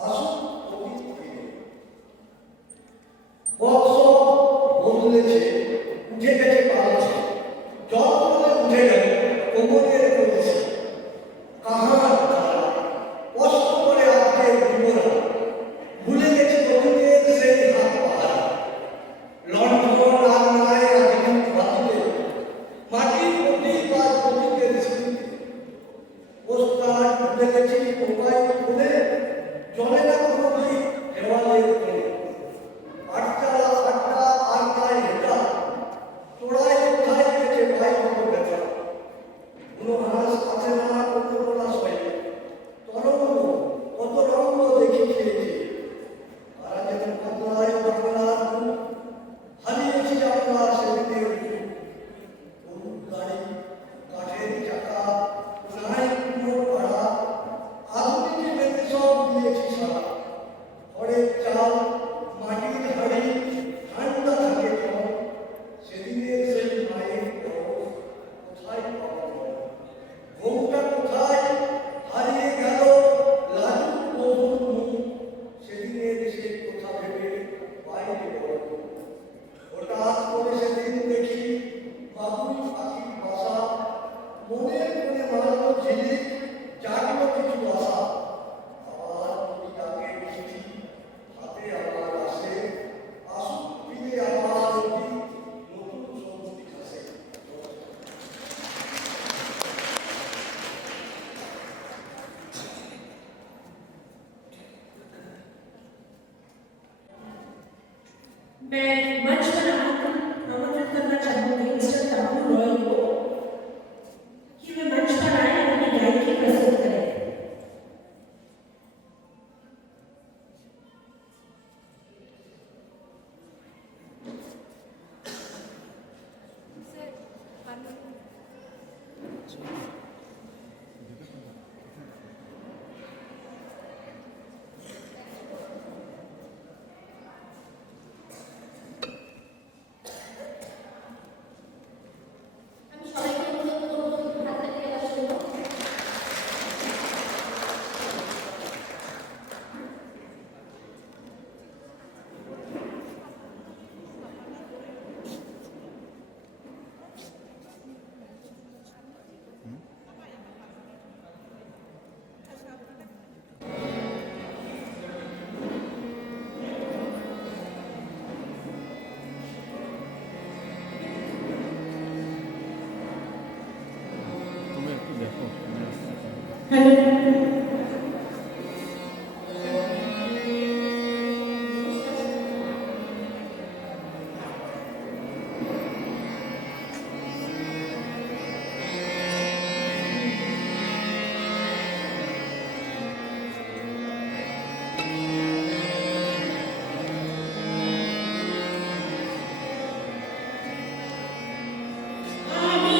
আসুন অতীত ফিরে। বক্স বদলেছে, উঠে গেছে পালছে, জল করে উঠে গেল কোমরে পড়েছে, কাহার ধারা কষ্ট করে আজকে বিপরা, ভুলে গেছে অতীতের সেই হাত পাহারা। লণ্ঠন আর নাই আজকে বাতিলে, মাটির প্রতি বা অতীতের স্মৃতি, পোস্টার উঠে গেছি মোবাইল খুলে, জলে না কোনো দিন দেওয়ালের কোণে। আটচালা আটটা আর নাই হেঁটা, চোড়ায় কোথায় গেছে ভাই কত ব্যথা। কোনো হাঁস আছে না কোনো পলাশ হয়, তরঙ্গ কত রঙ্গ দেখি খেয়েছি। তারা যেন পাতলায় পাতলার মুখ, হারিয়েছি আমরা সেদিনের মুখ। গরুর গাড়ি, কাঠের চাকা, নাই কোনো ভাড়া, আধুনিক বেঁধে সব দিয়েছি সারা। খড়ের চাল, মাটির হাড়ি, ঠান্ডা থাকে কম, সেদিনের সেই মায়ের গরম কোথায় পাবো? ঘুমটা কোথায় হারিয়ে গেল লাজুক মধুর মুখ, সেদিনের সে কথা ভেবে বাইরে বড়। হঠাৎ করে সেদিন দেখি বাবুই পাখির বাসা, মনের কোণে মারল ঝিলিক, জাগলো কিছু আশা। আবার কবিতাকে চিঠি হাতে আমার আসে, আসুক ফিরে আমার অতীত, নতুন সঙ্গীত আসে। मैं मंच पर आमंत्रित करना चाहूंगी मिस्टर तब्बू रॉय को कि वे मंच पर आए और अपनी गायकी प्रस्तुत करें। আমি সবাইকে অনুরোধ করবো হাতটা দিয়ে দেওয়ার জন্য। তুমি একটু দেখো। हेलो আমি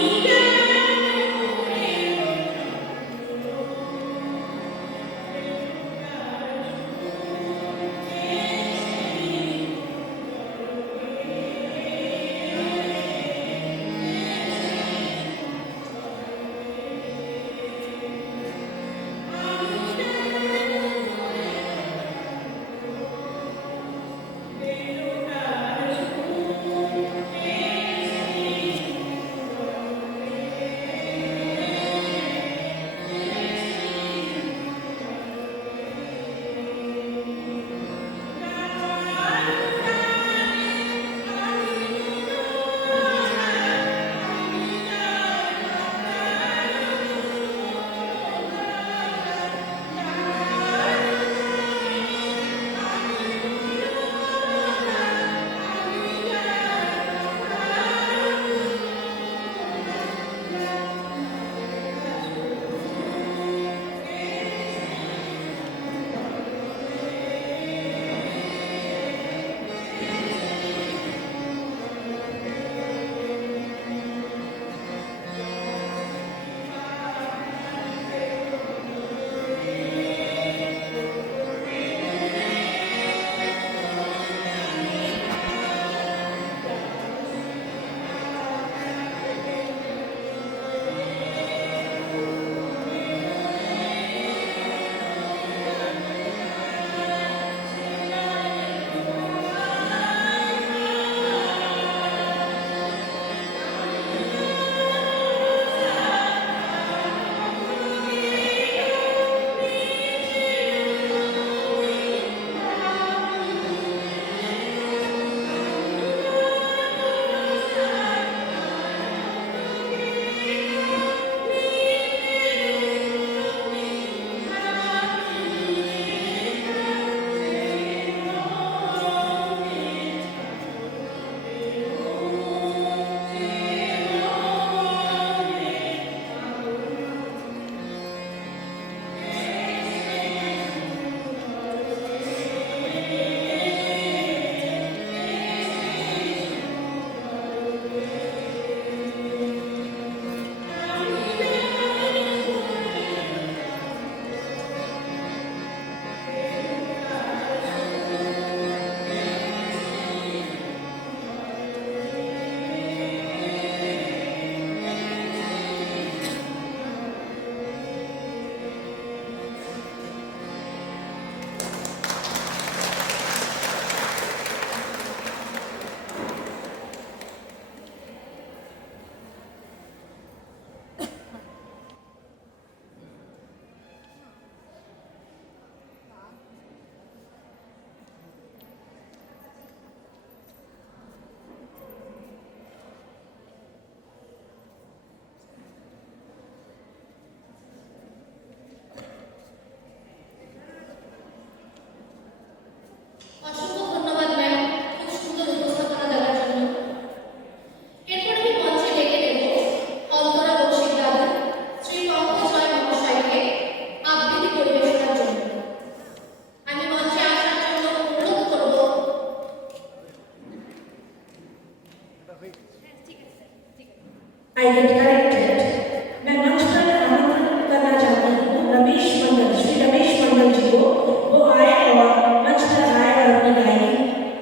आई गेट करेक्टेड। मैं मंच पर आमंत्रित करना चाहती हूँ रमेश मंडल, श्री रमेश मंडल जी को, वो आए और मंच पर आए और अपनी गायकी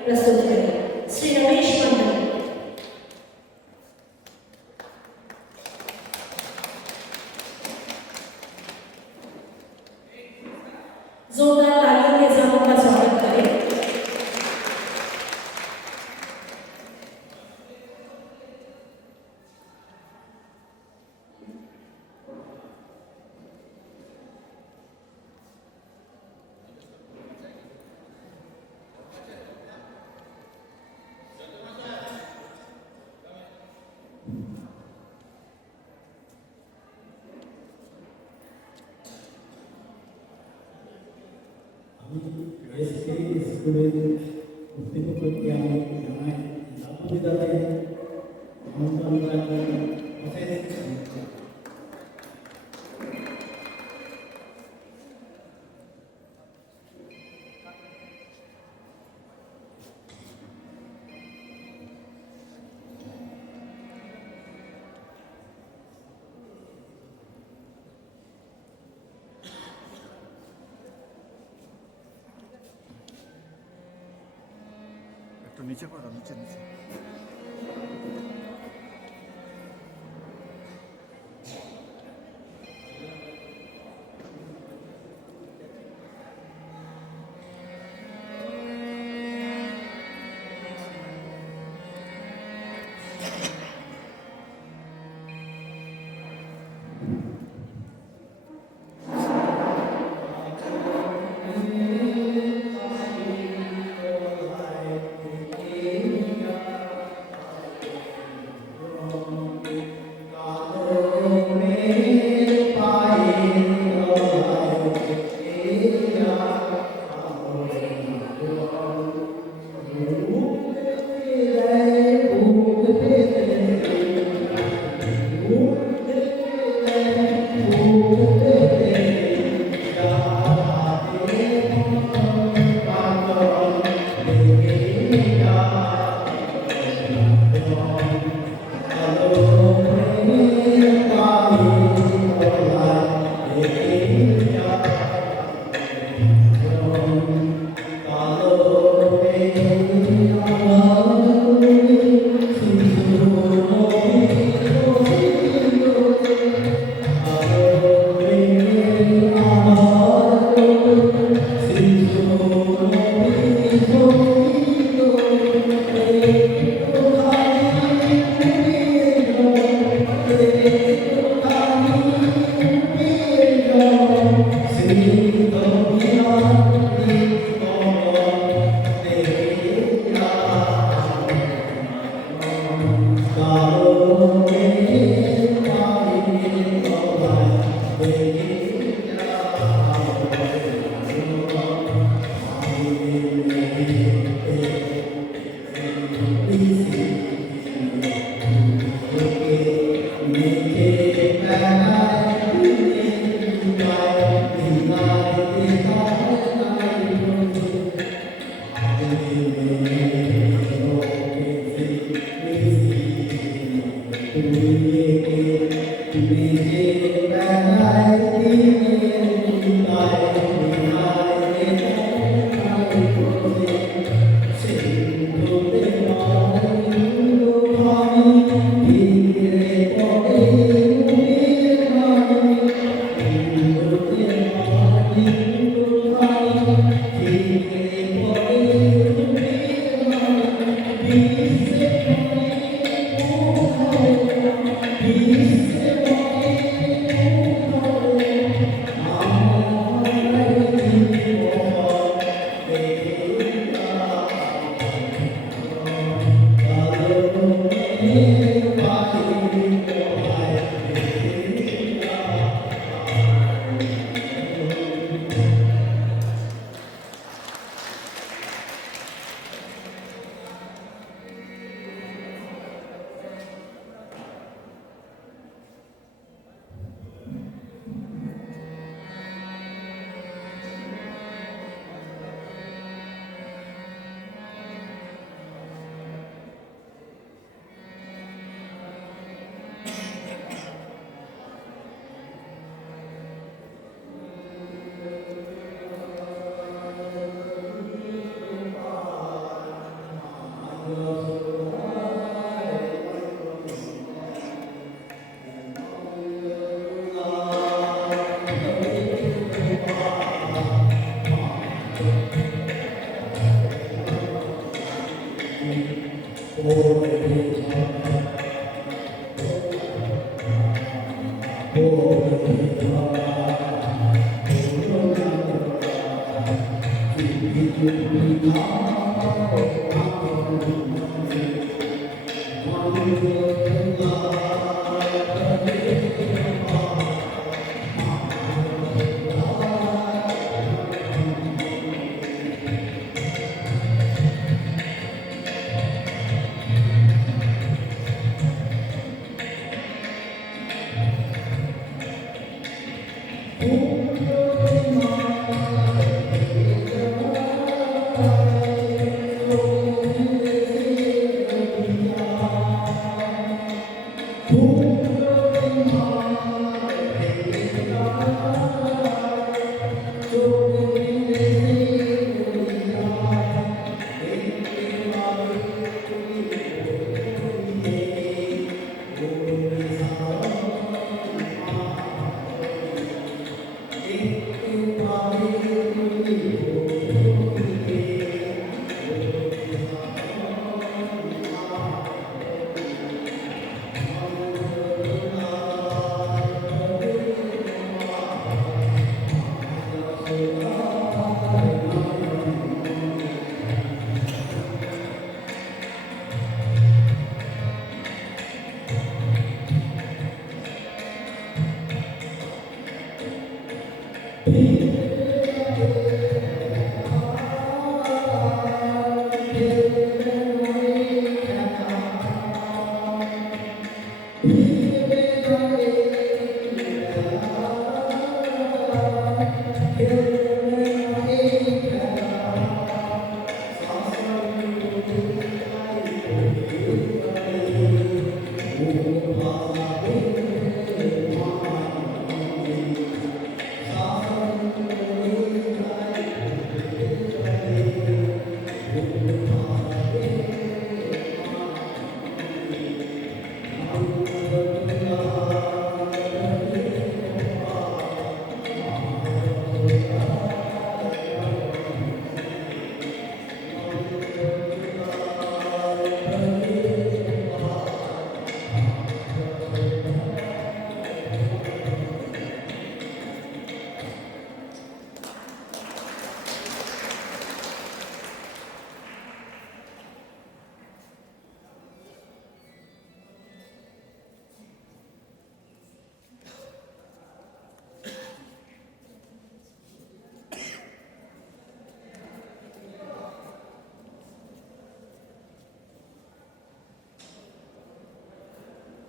प्रस्तुत करें। श्री रमेश मंडल। जोरदार तालियों के साथ उनका स्वागत करें। SK স্কুলের কর্তৃপক্ষকে আমি জানাই জাতীয়তাকে আমন্ত্রণ জানাই অশেষ শুভেচ্ছা। একটু নিচে করো, নিচে নিচে।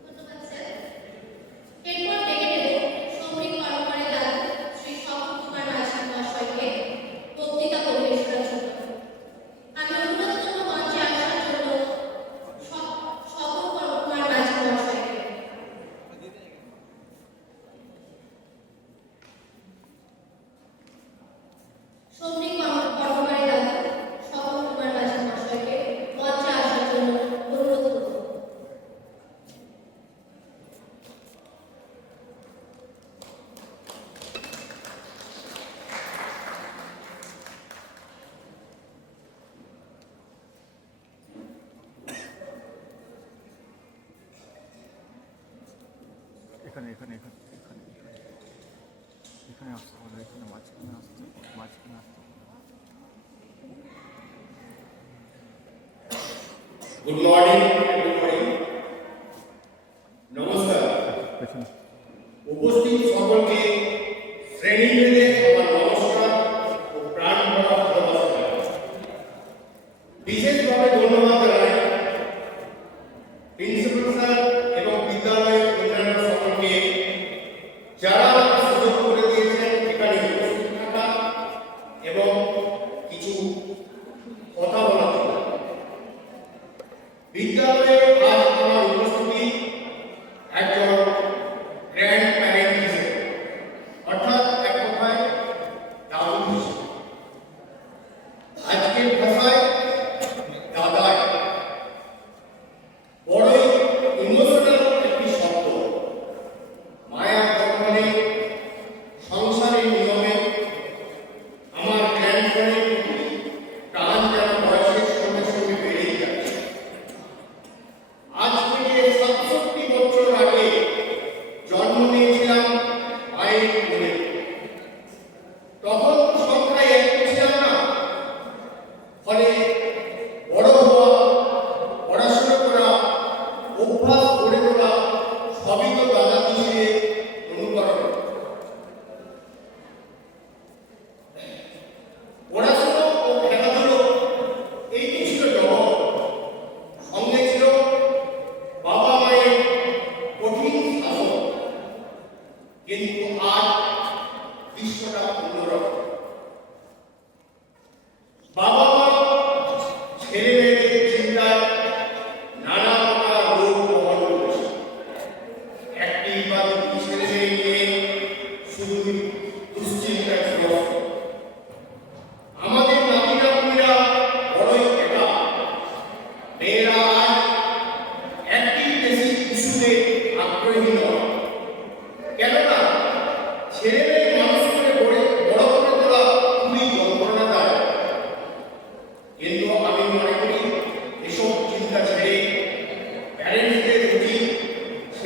ধন্যবাদ স্যার। এরপর ডেকে নেব শ্রমিক কর্মকারের দাদু শ্রী স্বপন কুমার মাঝি মহাশয়কে বক্তৃতা পরিবেশনার জন্য। আমি অনুরোধ করব মঞ্চে আসার জন্য স্বপন কুমার মাঝি মহাশয়কে। শ্রমিক কর্মকারের দাদু স্বপন কুমার মাঝি মহাশয়কে মঞ্চে আসার জন্য অনুরোধ করব। এখানে এখানে এখানে এখানে এখানে এখানে আসতে হবে, এখানে মাঝখানে আসতে মাঝখানে আসতে হবে। Good morning everybody. নমস্কার। পেছনে উপস্থিত সকলকে শ্রেণীভেদে আমার নমস্কার ও প্রাণ ভরা ভালোবাসা। বিশেষভাবে ধন্যবাদ জানাই প্রিন্সিপাল স্যার এবং বিদ্যালয়ের অন্যান্য সকলকে, যারা আমাকে সুযোগ করে দিয়েছেন এখানে উপস্থিত থাকা এবং কিছু কথা বলার জন্য। বিদ্যালয়ে আজ আমার উপস্থিতি একজন গ্র্যান্ড প্যারেন্ট হিসেবে, অর্থাৎ এক কথায়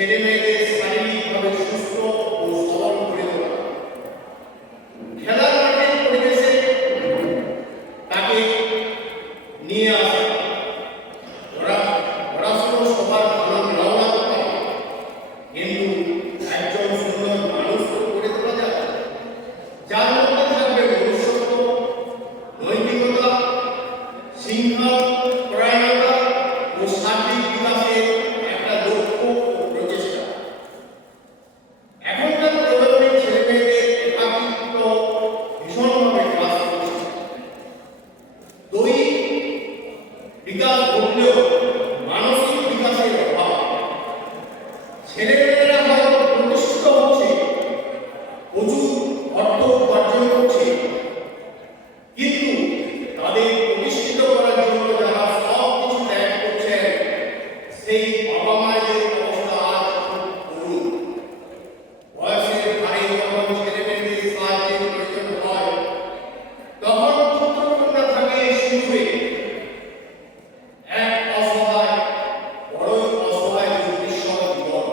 ছেলে মেয়েদের শারীরিকভাবে সুস্থ ও সবল করে তোলা, খেলার মাঠের পরিবেশে তাকে নিয়ে আসা। পড়াশুনো সবার ভালো নাও লাগতে পারে, কিন্তু একজন সুন্দর মানুষ তো করে তোলা যাবে, যার মধ্যে থাকবে মনুষ্যত্ব, নৈতিকতা, শৃঙ্খলা, পরায়ণতা ও সার্বিক বিকাশের একটা লক্ষ্য ও প্রচেষ্টা। এখনকার প্রজন্মের ছেলেমেয়েদের একাকিত্ব ভীষণভাবে গ্রাস করছে। দৈহিক বিকাশ ঘটলেও মানসিক বিকাশের অভাব। ছেলেমেয়েরা হয়তো প্রতিষ্ঠিত হচ্ছে, প্রচুর অর্থ উপার্জন করছে, কিন্তু তাদের প্রতিষ্ঠিত করার জন্য যারা সব কিছু ত্যাগ করছেন, সেই বাবা মায়েদের অবস্থা আজ খুব করুণ। বয়সের ভারে যখন ছেলেমেয়েদের সাহায্যের প্রয়োজন হয়, তখন পুত্রকন্যা থাকে শুরুতে এক অসহায়, বড়ই অসহায় দুর্বিষহ জীবন।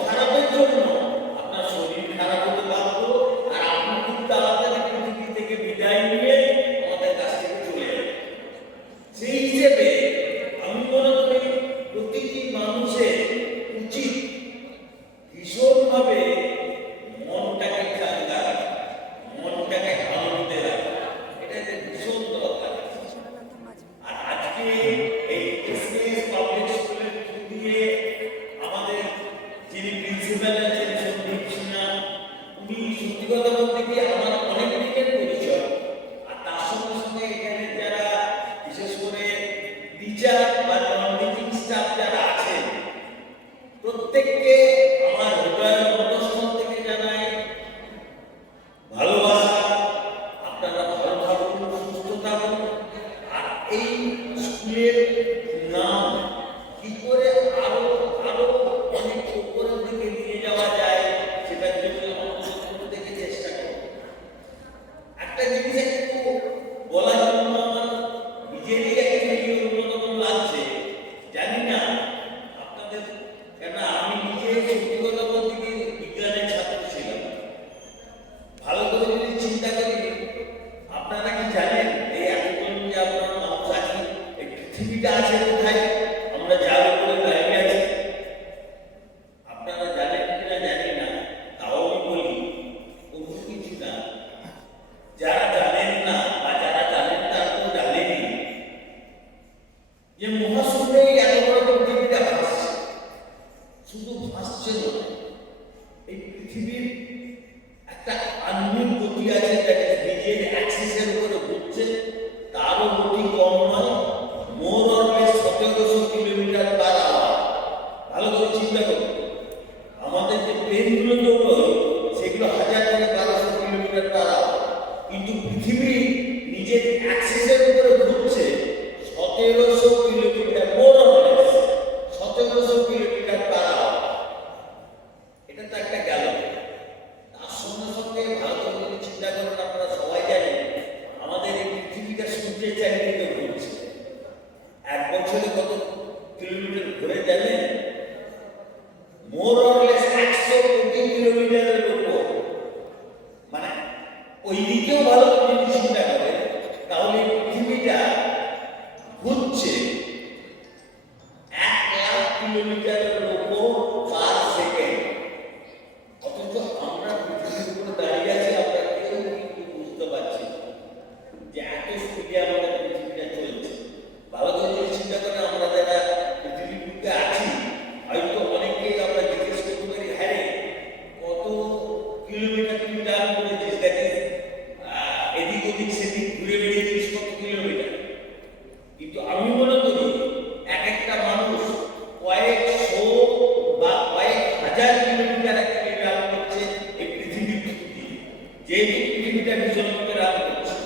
খারাপের জন্য আপনার শরীর খারাপ হতে বাধ্য, সত্যি কথা বলতে কি বিজ্ঞানের ছাত্র ছিলাম। ভালো করে যদি চিন্তা করি, আপনারা কি জানেন এই এতক্ষণ যে আপনার মানুষ আছি, এই পৃথিবীটা আছে কোথায়? আমরা যার উপরে দাঁড়িয়ে আছি, আপনারা জানেন কিনা জানি না, তাও আমি বলি অন্য কিছু না। যারা জানেন না বা যারা জানেন তারা তো জানেনই যে মহাশূন্যে এত বড় পৃথিবীটা ভাসছে। শুধু ভাসছে না, এই পৃথিবীর একটা আনমিক গতি আছে, যেটা নিজের অ্যাক্সিসের উপরে ঘুরছে, তারও গতি কম নয়, more or less 1700 kilometre per hour. ভালো করে চিন্তা করুন, আমাদের যে প্লেনগুলো দৌড়য় সেগুলো 1000 থেকে 1200 কিলোমিটার পার আওয়ার, কিন্তু পৃথিবী নিজের অ্যাক্সিসের উপরে ঘুরছে 1700 kilometre, more or less 1700 kilometre per hour. এটা তো একটা গেল। তার সঙ্গে সঙ্গে ভালো করে যদি চিন্তা করেন, আপনারা সবাই জানেন আমাদের এই পৃথিবীটা সূর্যের চারিদিকে ঘুরছে। এক বছরে কত কিলোমিটার ঘুরে জানেন? মোর অর লেস 100 কোটি কিলোমিটারের উপর। মানে ওই দিকেও ভালো করে যদি চিন্তা করেন, তাহলে পৃথিবীটা ঘুরছে 1 লাখ কিলোমিটারের উপর পার সেকেন্ড। অথচ আমরা পৃথিবীর উপরে দাঁড়িয়ে আছি, আমরা কেউ কিন্তু বুঝতে পারছি না যে এত স্পিডে আমাদের পৃথিবীটা চলছে। ভালো করে যদি চিন্তা করেন, আমরা যারা পৃথিবীর বুকে আছি, হয়তো অনেকেই আমরা জিজ্ঞেস করতে পারি, হ্যাঁ রে কত কিলোমিটার তুমি রান করেছিস, দেখিস এদিক ওদিক সেদিক ঘুরে বেরিয়েছিস কত কিলোমিটার। কিন্তু আমি মনে করি এক একটা মানুষ কয়েকশো বা কয়েক হাজার কিলোমিটার একটা রান করছে এই পৃথিবীর ভিত্তি, যেহেতু পৃথিবীটা ভীষণ ভাবে রান করছে।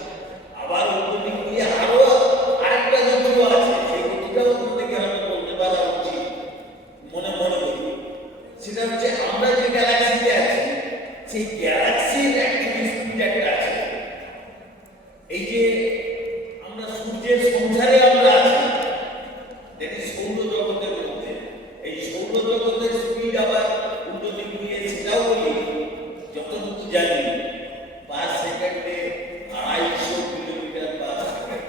আবার অন্যদিক দিয়ে আরো আরেকটা গতিও আছে, সেই গতিটাও আপনাদেরকে আমি বলতে পারা উচিত মনে মনে করি। সেটা হচ্ছে আমরা যে গ্যালাক্সিতে আছি, সেই গ্যালাক্সির অ্যাক্টিভ স্পিড একটা আছে। এই যে আমরা সূর্যের সংসারে আমরা আছি, যেটি সৌরজগতের মধ্যে, এই সৌরজগতের স্পিড আবার উল্টো দিক দিয়ে সেটাও বলি, যতটুকু জানি পার সেকেন্ডে 250 কিলোমিটার পার সেকেন্ড।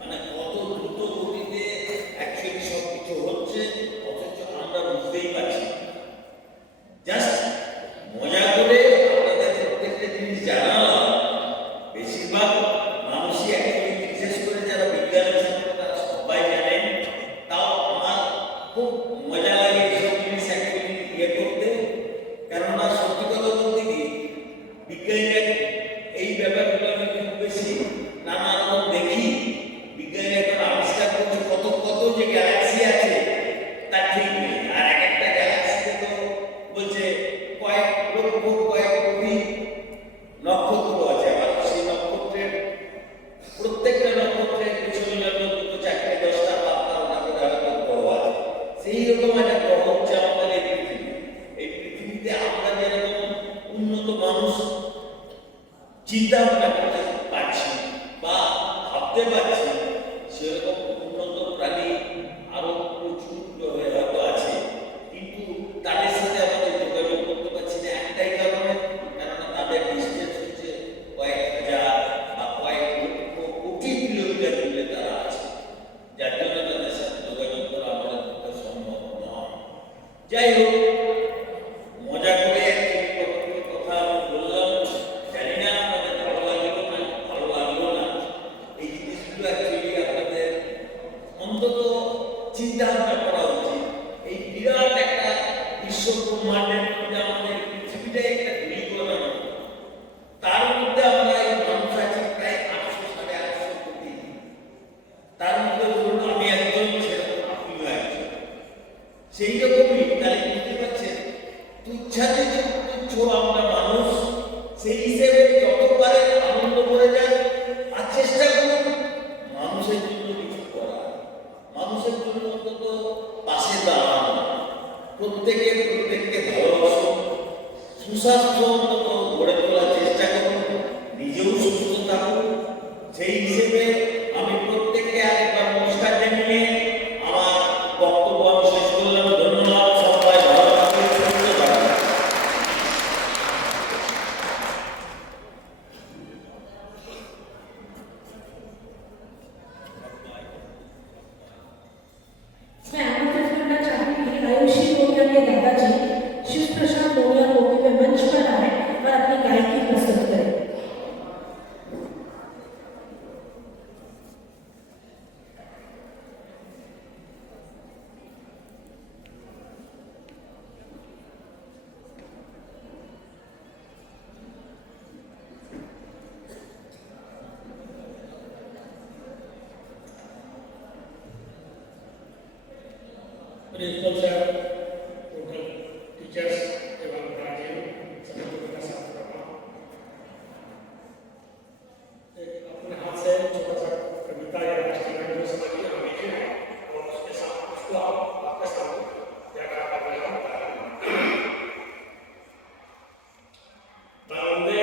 মানে কত দ্রুত গতিতে অ্যাকচুয়ালি সব কিছু হচ্ছে, অথচ আমরা বুঝতেই পারছি না। জাস্ট মজা করে আপনাদের প্রত্যেকটা জিনিস জানালাম। বেশিরভাগ মানুষই অ্যাকচুয়ালি, বিশেষ করে যারা বিজ্ঞানের ছাত্র, তারা সবাই জানেন। তাও আমার খুব মজা লাগে এইসব জিনিস অ্যাকচুয়ালি ইয়ে করতে, কেননা সত্যি কথা বলতে কি বিজ্ঞানীরা এই ব্যাপারগুলো আমি খুব বেশি নানা রকম দেখি। বিজ্ঞানীরা এখন আবিষ্কার করছে কত কত যে গ্যালাক্সি আছে তার ঠিক নেই। আর এক একটা গ্যালাক্সিতে তো বলছে কয়েক লক্ষ কয়েক কোটি নক্ষত্র আছে। আবার সেই নক্ষত্রের প্রত্যেকটা নক্ষত্রের পিছনে যত 2, 4, 10টা 12টা করে গ্রহ আছে। সেই রকম একটা গ্রহ হচ্ছে আমাদের এই পৃথিবী। এই পৃথিবীতে আমরা যেরকম উন্নত মানুষ চিন্তা ভাবনা করতে পারছি বা ভাবতে পারছি, সেরকম উন্নত প্রাণী আরো প্রচুর গ্রহে হয়তো আছে, কিন্তু তাদের সাথে আমাদের যোগাযোগ করতে পারছি না একটাই কারণে, কেননা তাদের ডিস্টেন্স হচ্ছে কয়েক হাজার বা কয়েক লক্ষ কোটি কিলোমিটার দূরে তারা আছে, যার জন্য তাদের সাথে যোগাযোগ করা আমাদের পক্ষে সম্ভব নয়। যাই হোক, মজা করে কতগুলো কথা আমি বললাম, জানি না আপনাদের ভালো লাগলো না ভালো লাগলো না। এই জিনিসগুলো অ্যাকচুয়ালি আপনাদের অন্তত চিন্তা ভাবনা করা উচিত। এই বিরাট একটা বিশ্ব ব্রহ্মাণ্ডের মধ্যে আমাদের পৃথিবীটাই একটা ধূলিকণা, তার মধ্যে আমরা এই মানুষ আছি প্রায় 800-850 কোটি। তার মধ্যে ধরুন আমি একজন, সেরকম আপনিও একজন। সেই রকমই তাহলে বুঝতে পারছেন, তুচ্ছাতে তুচ্ছ আমরা মানুষ, সেই হিসেবে যত পারে আনন্দ করে যান আর চেষ্টা করুন মানুষের জন্য কিছু করা, মানুষের জন্য অন্তত পাশে দাঁড়ানো, প্রত্যেককে ভালোবাসুন, সুস্বাস্থ্য অন্তত গড়ে তোলার চেষ্টা করুন, নিজেও সুস্থ থাকুন। সেই হিসেবে আমি প্রত্যেককে আরেকবার নমস্কার জানিয়ে আমার বক্তব্য আমি শেষ করলাম। ধন্যবাদ, সবাই ভালো থাকুন, সুস্থ प्रिंसिपल सर, टोटल टीचर्स एवं गार्जियन सभी को मेरा साथ प्रणाम। एक अपने हाथ से छोटा सा कविता या राष्ट्रीय गान जो समझिए हम लिखे हैं और उसके साथ उसको आप आपके सामने व्याख्या कर रहे हैं। वंदे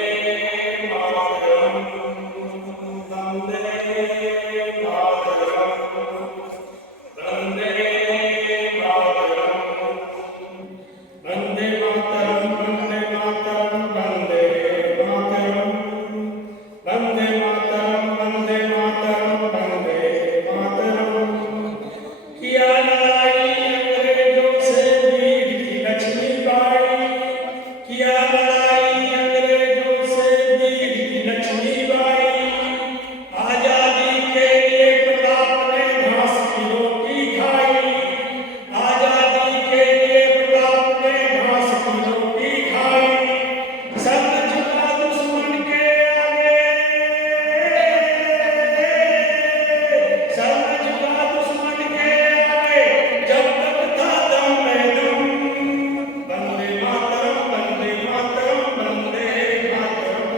मातरम, वंदे मातरम, वंदे मातरम, वंदे मातरम, वंदे मातरम, वंदे मातरम, वंदे मातरम, वंदे मातरम, वंदे मातरम। किया लड़ाई अंग्रेजों से वीर की लक्ष्मीबाई, किया लड़ाई अंग्रेजों से वीर की लक्ष्मीबाई। आजादी के लिए प्रताप ने घास की रोटी खाई, आजादी के लिए प्रताप ने घास की रोटी खाई। सर झुका दुश्मन के आगे, सर झुका दुश्मन के आगे, जब तक था दम में दम। वंदे मातरम, वंदे मातरम, वंदे मातरम,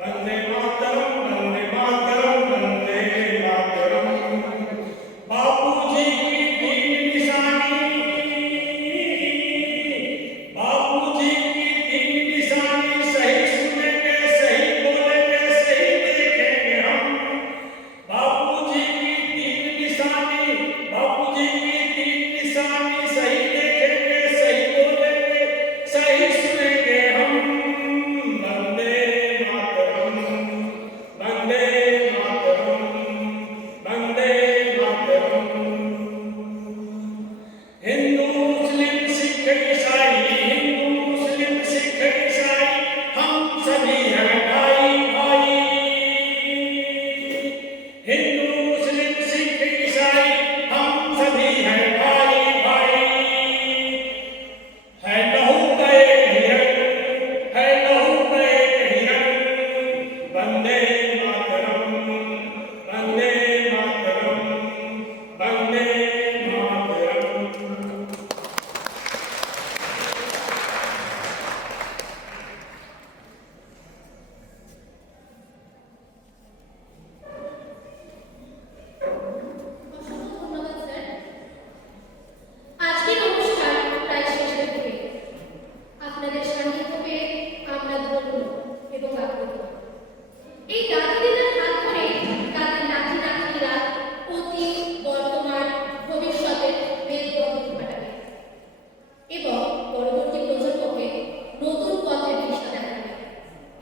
वंदे मातरम, वंदे मातरम, वंदे मातरम। बापूजी की तीन निशानी, बापूजी की तीन निशानी, सही सुनेंगे, सही बोलेंगे, सही देखेंगे हम। बापूजी की तीन निशानी, बापूजी की तीन निशानी, सही देखेंगे, सही बोलेंगे, सही सुनेंगे हम। वंदे मातरम, वंदे मातरम, वंदे मातरम। हिंदू मुस्लिम सिख ईसाई, हिंदू मुस्लिम सिख ईसाई, हम सभी हैं भाई भाई। हिंदू मुस्लिम सिख ईसाई, हम सभी हैं भाई भाई। है लहू का एक हिरण, है लहू का एक हिरण। वंदे मातरम, वंदे मातरम, वंदे मातरम। অসংখ্য ধন্যবাদ স্যার। আজকের অনুষ্ঠান প্রায় শেষের দিকে। আপনাদের সান্নিধ্য পেয়ে আমরা ধন্য এবং আপ্লুত। এই দাদিদের হাত ধরে তাদের নাতি নাতনিরা অতীত, বর্তমান, ভবিষ্যতের মেরুদণ্ড ঘটাবে এবং পরবর্তী প্রজন্মকে নতুন পথের দিশা দেখাবে,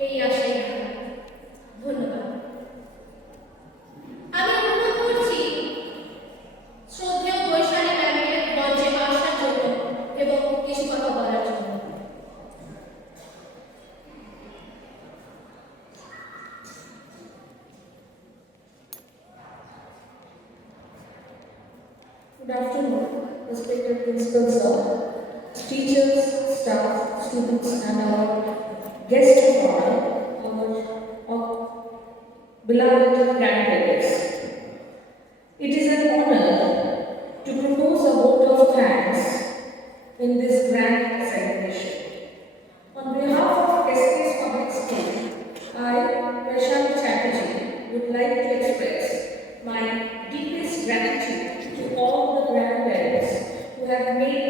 এই আশাই রাখলাম। ধন্যবাদ। আমি অনুরোধ করছি শ্রদ্ধেয় বৈশালী ম্যামকে মঞ্চে আসার জন্য এবং কিছু কথা বলার জন্য। Good afternoon, respected principal sir, teachers, staff, students, and our guests of honor, our beloved grandparents. It is an honor to propose a vote of thanks in this grand celebration. On behalf of SK's Public School, I, Vaishali Chatterjee, would like to express my deepest gratitude to all the grandparents who have made